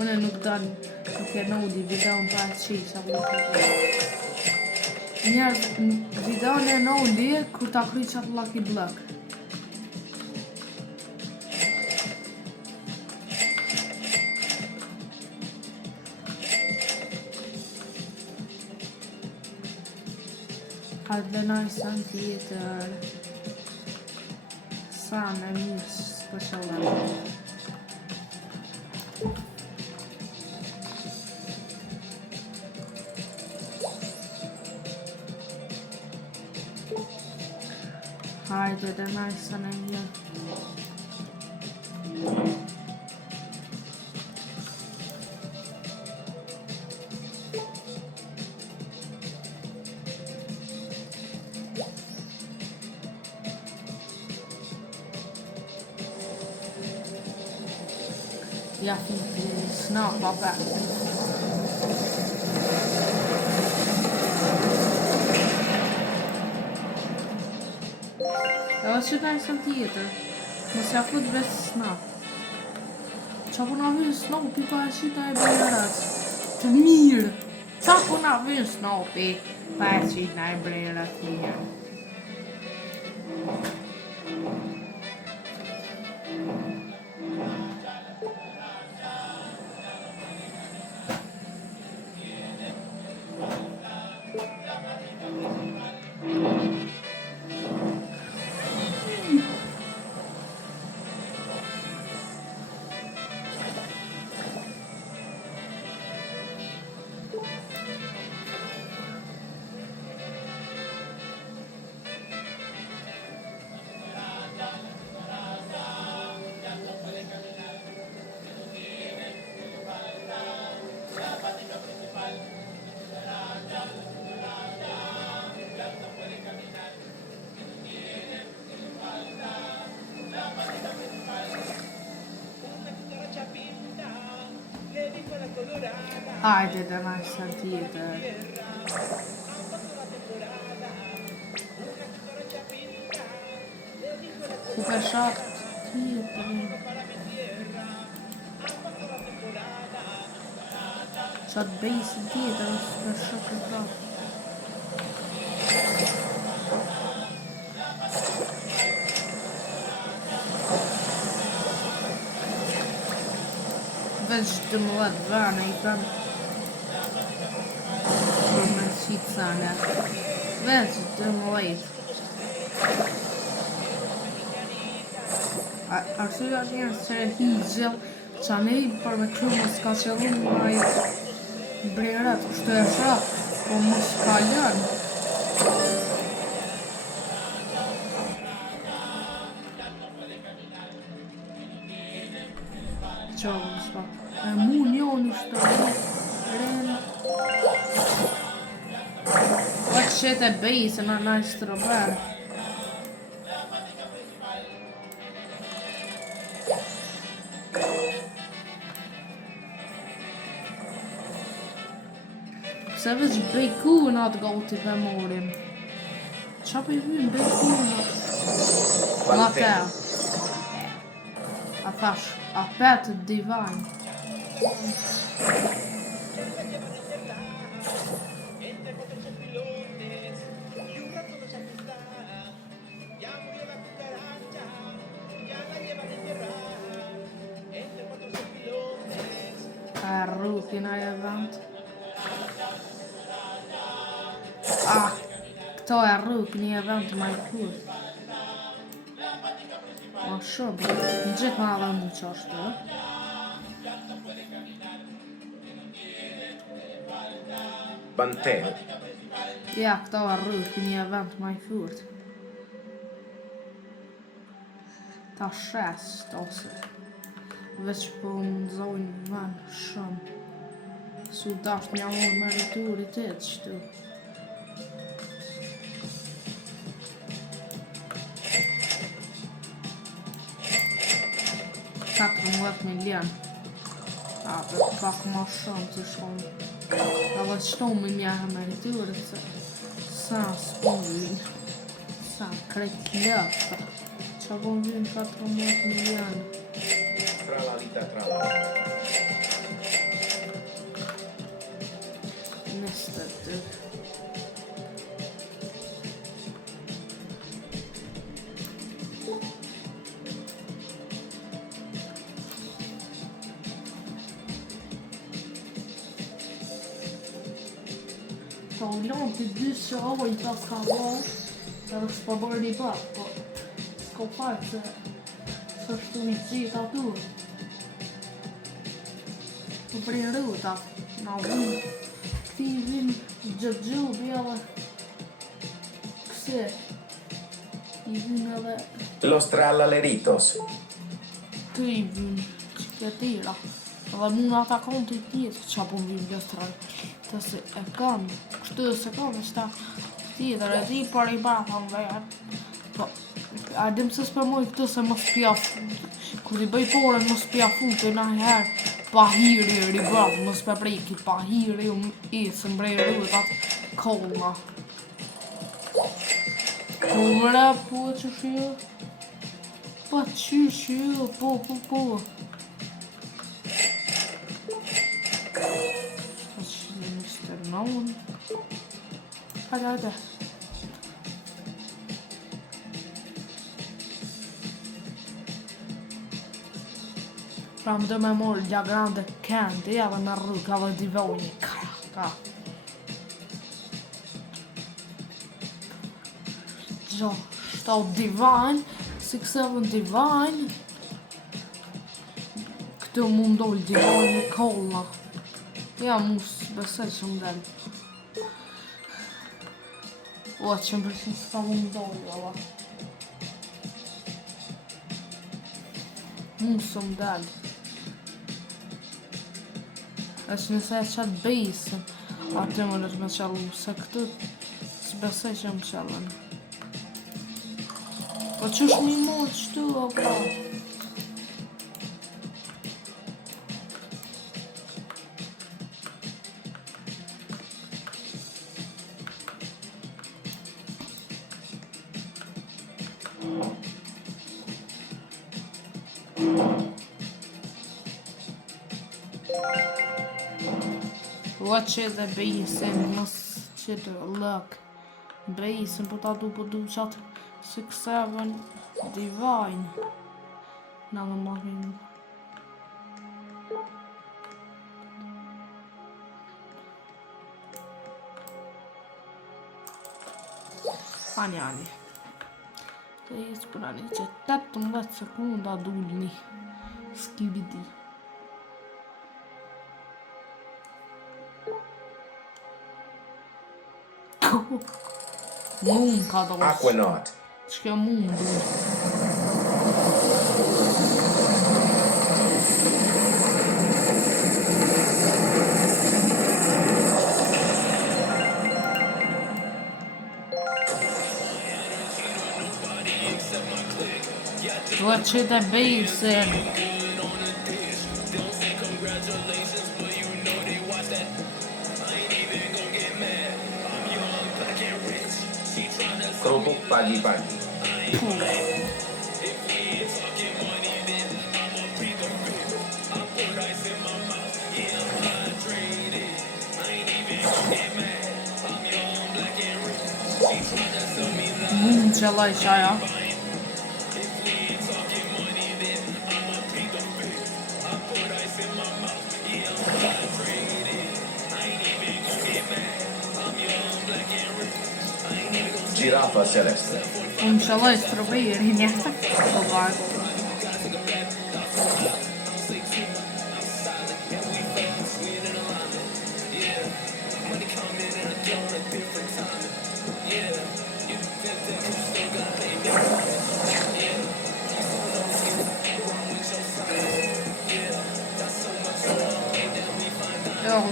unë nuk dalë nuk e nodi videon pa qi sa njerë videon e nodi kur ta kry qatë Lucky block hajde najsan tjetër sa në mirë së shëllë hajde dhe najsan e një ja fick snabba back. Edhe që ta njësën tjetër. Mos ja fut veç snap. Qa po na vjen Snopi pa e qita e brerat? Të mirë. Qa po na vjen Snopi pa e qita e brerat mirë? Hajde dhe na njësën tjetër. Ku për shak tjetër. Qatë bejsën tjetër është për shak e ka. Veç 12 vane i kanë për me qitë sane. Veç 12. Arsyeja është njerës që e higjel që ne i për me kru mos ka qëllu maj brerat, kështu e shak, po mos ka lënë. Qa mos ka. E mu njën është të rënë. Po që qete bejse në najtë të rëberë. Se veç bejku në atë goti dhe morim. Qa për i vynë bejku në atë? Mantenere. A thash, a petë divan. A rrukin a e vend. Këto e rrukin i e vend ma i kurt. Ma shumë, në gjithë ma dhe në që është të. Mantenere. Ja, këto e rrukin i e vend ma i furt. Ta shest ose. Veç po nëzojnë vend shumë. Su dasht një amon meriturit qëtu. $14 milion. A, për pak ma shumë të shumë. Edhe qëto me mjahë meriturit se sa s'pon sa krejt lëftë. Qa po vynë 14 milion. Tralalita tralala. Niestety. To långt till 2 år i plats kan vara. Eller ska bara det bara på. Ska faktiskt förstå inte att du. Då blir det utan. Någon Ktivin gjëgjëbi edhe këse i vin edhe Los tralaleritos. të i vin që të tira edhe mu në ata konti tjetë që po vin gjëstral të se e kanë kështu dhe se kanë është ta tjetër e ti për i batën vetë po a dim se s'pe moj këtë se mos pja kur i bëj pore mos pja fute na herë pahiri e ribat, mos pe preki pahiri e se mbrej rrët atë kolla. Po Ora, po që shio. Po që shio, po. Mr. Nolan. Hadi. Pra më do me morë diagram dhe kendi edhe me rrugë edhe divoni. Ka. Gjo, shto divine, 6-7 divine. Këtu mu ndolë divine kolla. Ja, mus besoj që më delë. O, që më përshim s'ka mu ndolë, alla. Mus më delë. Është nëse e qatë bejsën, atë më nështë me qallu, se këtu s'besoj që më qallën. Po qësh mi morë qëtu, o pra? Watch the basin, must shit look. Basin, po ta du qatë 6-7 divine. Na më marrin. Ani. Të jesë për ani që 18 sekunda dulni. Skibidi. Moon ka do. Aquanaut. Çka moon do. Watch the basin. Kerupuk pagi-pagi. Çalay çaya. Girafa celeste. Çalay strawberry nie. To bardzo.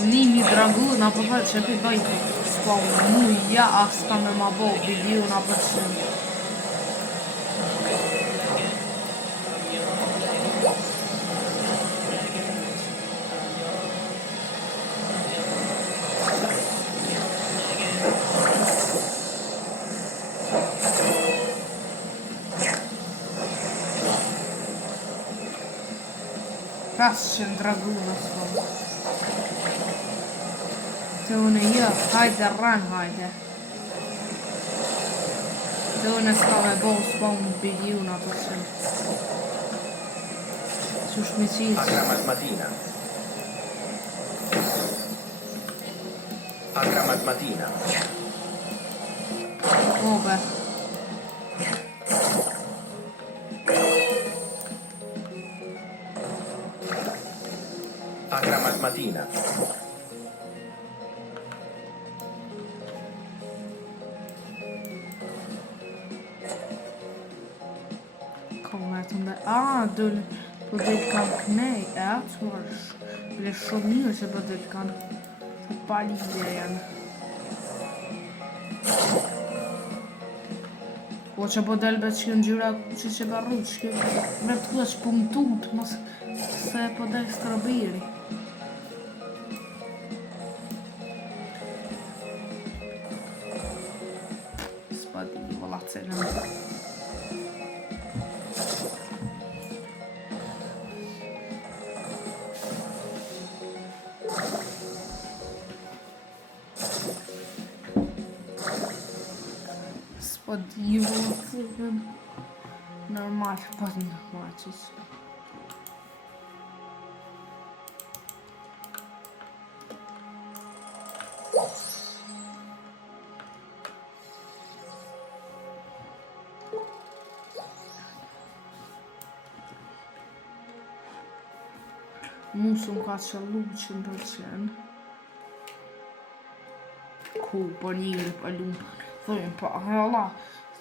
Nimi draguna, po thot që për bëjtë s'po muja, as ka me ma bo videona për shumë. Kasë draguna s'po. Të unë hajde rran hajde. Të unë s'ka me bo spawn biliona për shumë. Qush me qilë. Agra matmatina. Agra matmatina. Obe. Agra matmatina. Dul po del kanë kënej, të le shumë mirë që po del kanë të palidje janë. Po që po del bet që në gjyra që barru, që me të kua që punëtut, mos se po del strawberry. Spadi, vëlla celën Normal, pas normal qës. Musu më ka qëllu 100%. Ku, po njëri për lumë. Thujnë, pa, hella,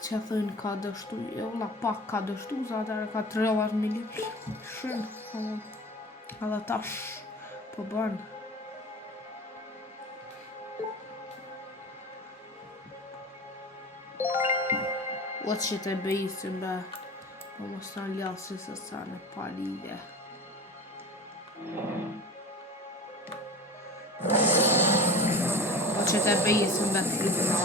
që thujnë ka dështu, hella, pak ka dështu, sa atërë ka 30 milion. Shumë, edhe tash, po bënë. O që të bëjësim be, po mos të ljasi se sa në palide. O që të bëjësim be të ljubna.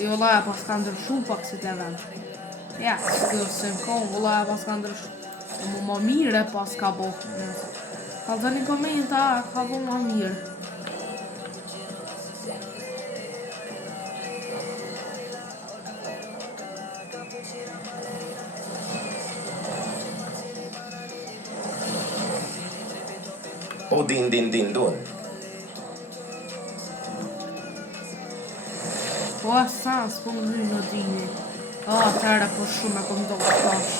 Jo, la, pas ka ndryshu pak si të vend. Ja, s'kjo se më kohë, la, pas ka ndryshu. Më mire pas ka bo. Ka të një komenta, ka bo më mirë. O din din din dun. Po asa, s'po më dy në dini. Atëra po shumë e kom do të tash.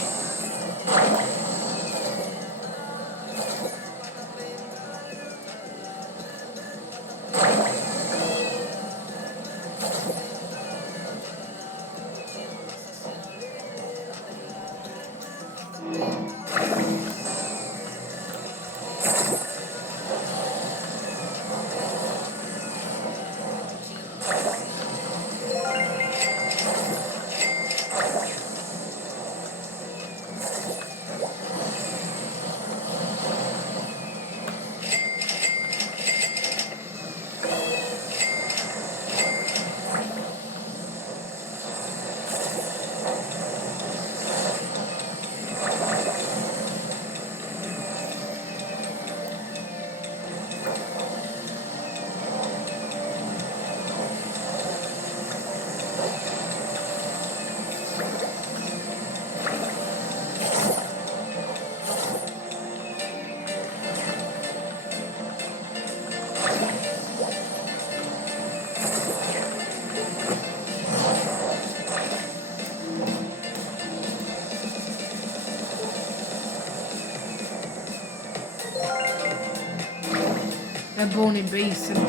E boni basin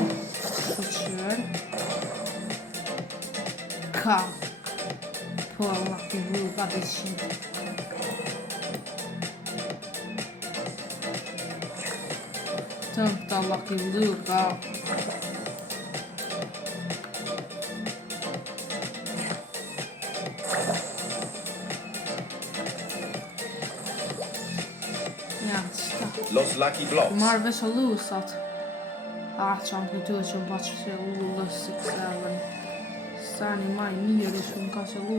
shqyër. Ka. Po, Allah të vru, ka të qimë. Të Allah të vru, ka. Ja, qëta. Los lucky blocks. Marrë veç a lusat. Që am këtu që më pa që që u lës 6-7. Sani maj mirë që më ka që u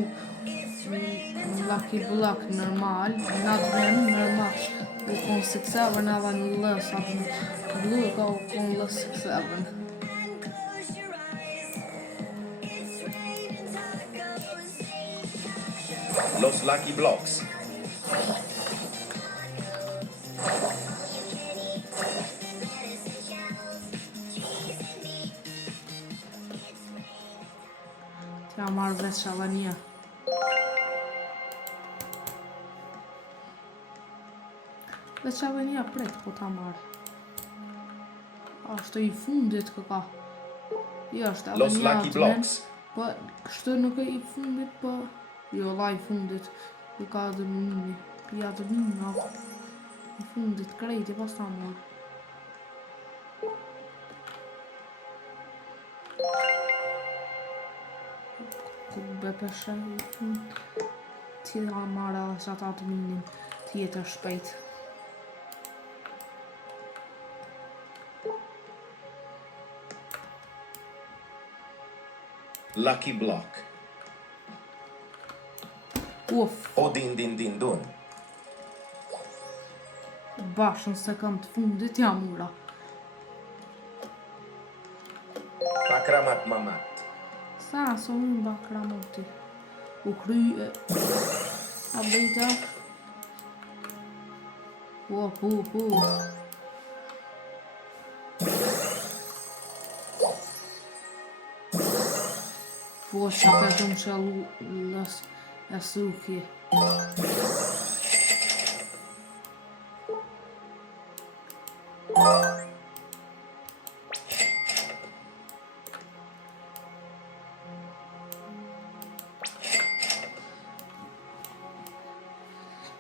lucky block normal, not rim normal. U kon 6-7 edhe në lës atë në blu ka u kon lës 6-7. Los lucky blocks. Ja marrë veç edhe një. Veç edhe një pret po ta marrë. Ashtë i fundit këka. Jo, është edhe Los një lucky atë blocks. Po, kështë nuk e i fundit, po... Jo, la i fundit. I ka edhe mënimi. Pia edhe mënimi, i fundit, krejti, pas ta marrë. Kube peshe i fund. Tira marrë edhe që ata të mënim tjetër shpejt. Lucky block. Uf. O din din din dun. bashën se kam të fundit jam ura. Bakramat mamat. Sa së unë bakramoti. U krye. Update. Po. Po që ka të më shalu lës e suki.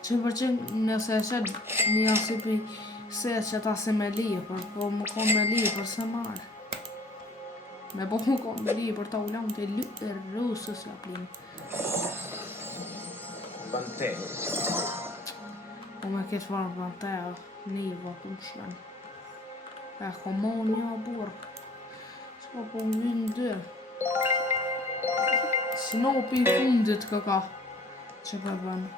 Që përqen nëse e shet një asipi se që ta se me li, po më kom me li për se marë. Me po më kom me li për ta ulam të rusës la plinë. Banteo. Po me kesh farë banteo, niva ku më shlen. E komon një burë. S'ka po më vynë dyrë. Snopi i fundit këka që për bënë.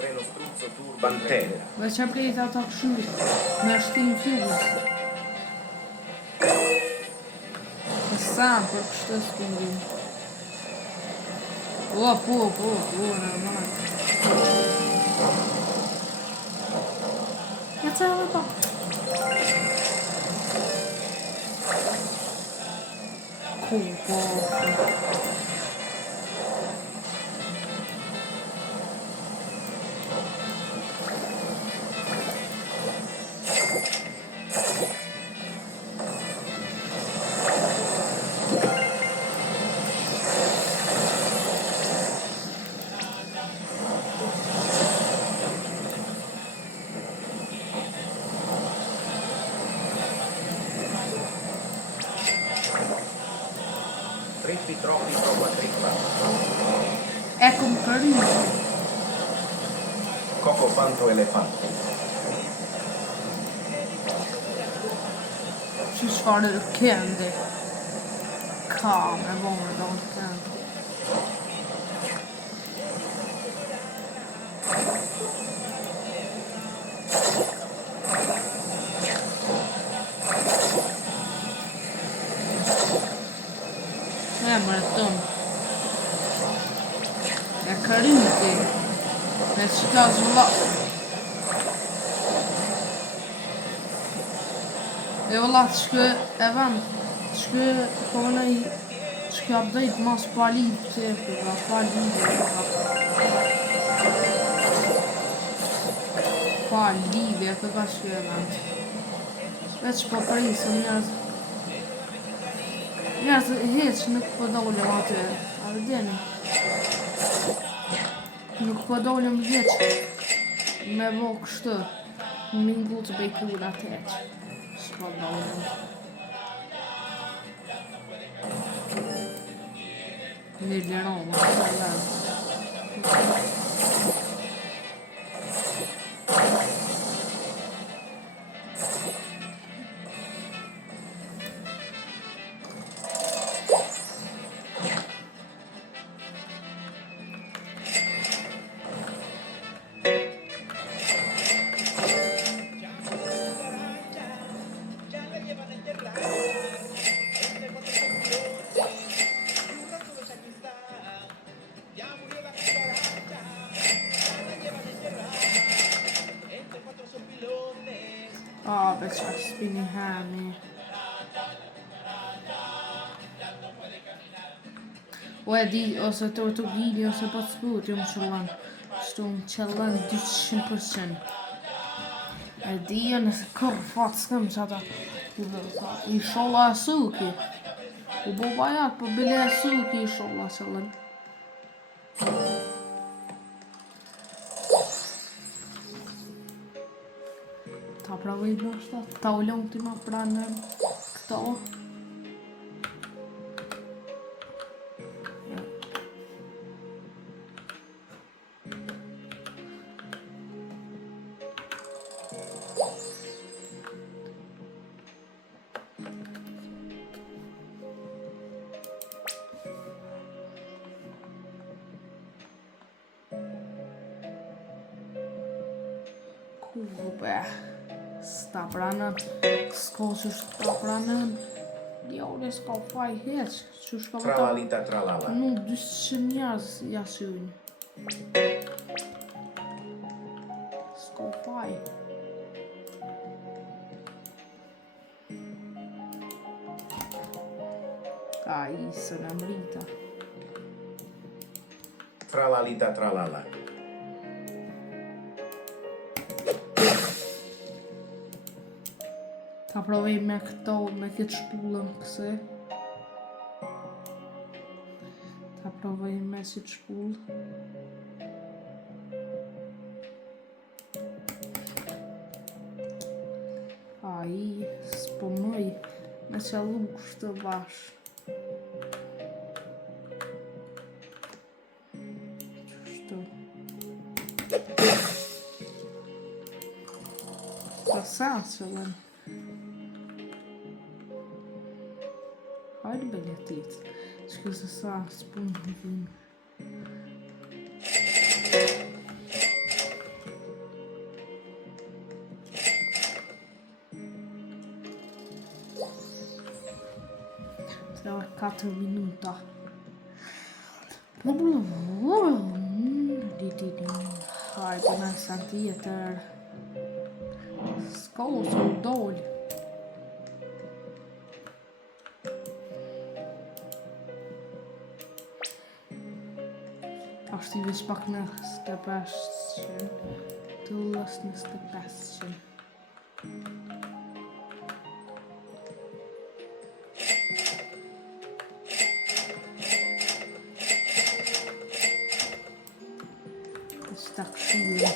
Treno struzzo tour Banteo. Dhe që plejt ata këshyri, me shtim fjus. E sam për kështë s'ku më vinë. Po, normal. Ja të edhe pa. Po. Trippi troppi troppa trippa. Ecco un carino. Coco fanto elefante. Ci svarar du candy. Calm, jag vågar don't candy. Maratón. Ja karinte. Znači kao zlo. E valla shkë e vëm. Shkë kona i shkë update mas pali se pali. Pali dhe të ka shkë e vëm. Veç po prisëm njerëz. Njerëz hiç nuk po dolem aty. A dini? Nuk po dolem hiç. Me vo kështu. Mingu të bëj kula të heq. S'po dolem. Një lëroma, të lërë. Veç spini hami. O e di, ose të gili, ose po të sput, jo më qëllan. Shtu më qëllan 200%. E di, nëse kërë fatë s'këm që ata. I sholla e suki. U bo bajak, po bile e suki i sholla qëllan. Ta provoj ndoshta, ta ulon ti më pranë këto. Kube. Sta pranën. S'ko që s'ta pranën. Jo, ne s'ka faj heq. Që shka vëta. Tralalita tralala. Nuk 200 njerëz jasujnë. S'ka faj. Ka isën e mrita. Tralalita tralala. Ta provej me këto, me këtë shpullën këse. Ta provej me qëtë shpullë. Ai, s'po mëj me qëllu kështë bash. Qështu. Ka sens qëllën. Hajde beljetit, që se sa s'pun në vinë. Se 4 minuta. Hajde me sa tjetër. S'ka u s'u dollë. Ashtë i veç pak në 25 të lës në 25. Është ta këshyre.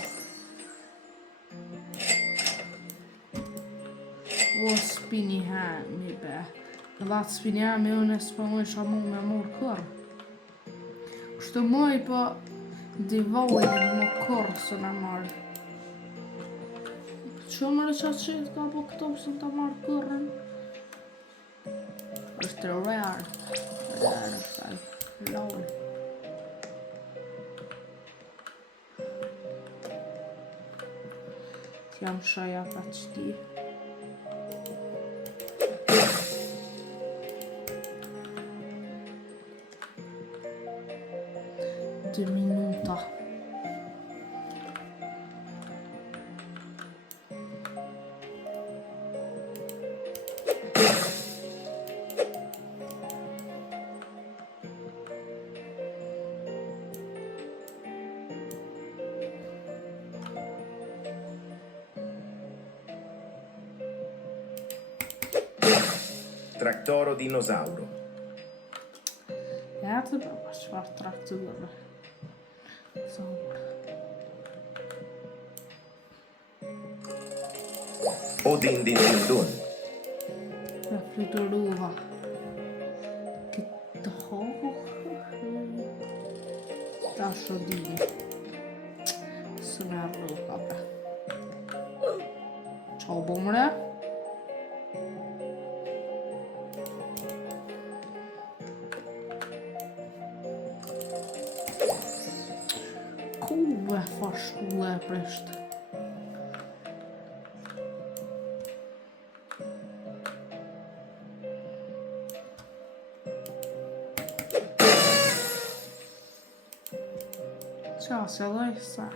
O spini hemi be. Në latë spini hemi unë e s'pëmoj shamu me morë kërë. Kështë mëj po divojnë më kërë së në marrë. Që mërë që qëtë ka po këto së të marrë kërën? është rare. Rare, sai. Lol. Jam shaja pa qëti. Dë minuta. Traktoro dinosauro. Ja të përba qëfar traktorë. Zaur. Odin din din dun. Ja fluturuva. Këtë hoho. Ta shodini. Së në rrë kapre. Qa u bomre? Kuve fa shkulle e presht. Qa se loj san.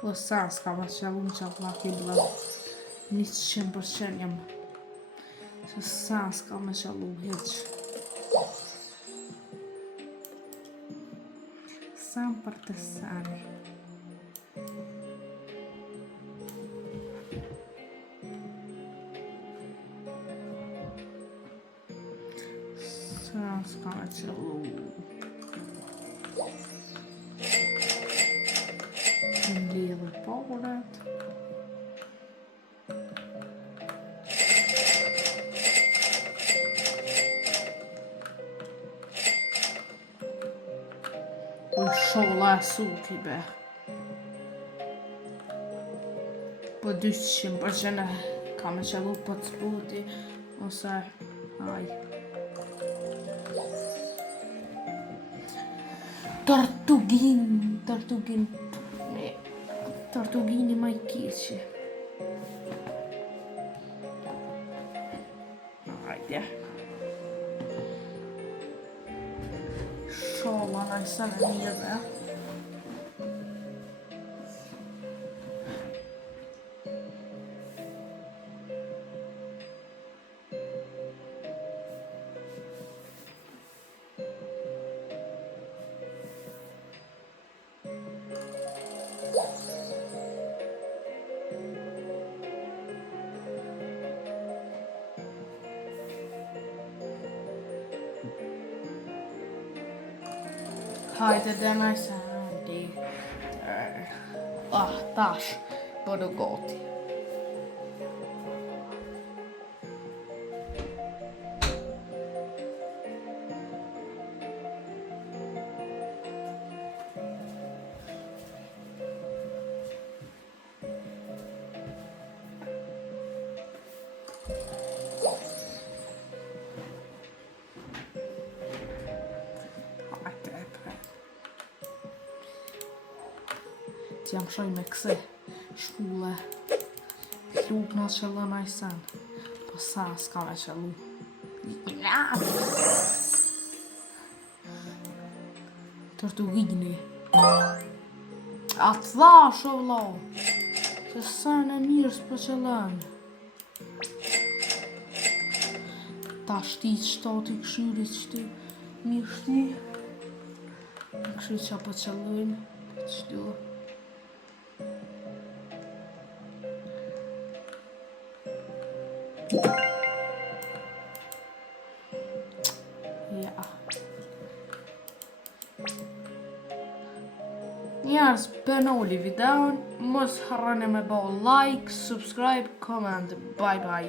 Po san s'ka me qëllu në qa plaki blau. 100% jam. Se san s'ka me qëllu heq. San për të sani. San s'ka me qëllu. Në lidhë poret. Sholla e suki be. Po 200% ka me qëllu për të sputi. Ose aj. Tortugin. Tortugini më i keqi. Hajde. Sholla na i sa mirë. Hajde dhe me se di. Tash, bëdu goti. Që jam shoj me këse shkulle Luk në qëllë në i sen Po sa s'ka me qëllu Tortugini A të thash o vlo Se sen e mirë s'po qëllën Ta shti shtati këshyrit qëti Mirë shti Këshyrit që po qëllën Qëtu Ja. Njerëz, benoli videon, mos harroni me bo like, subscribe, comment, bye bye.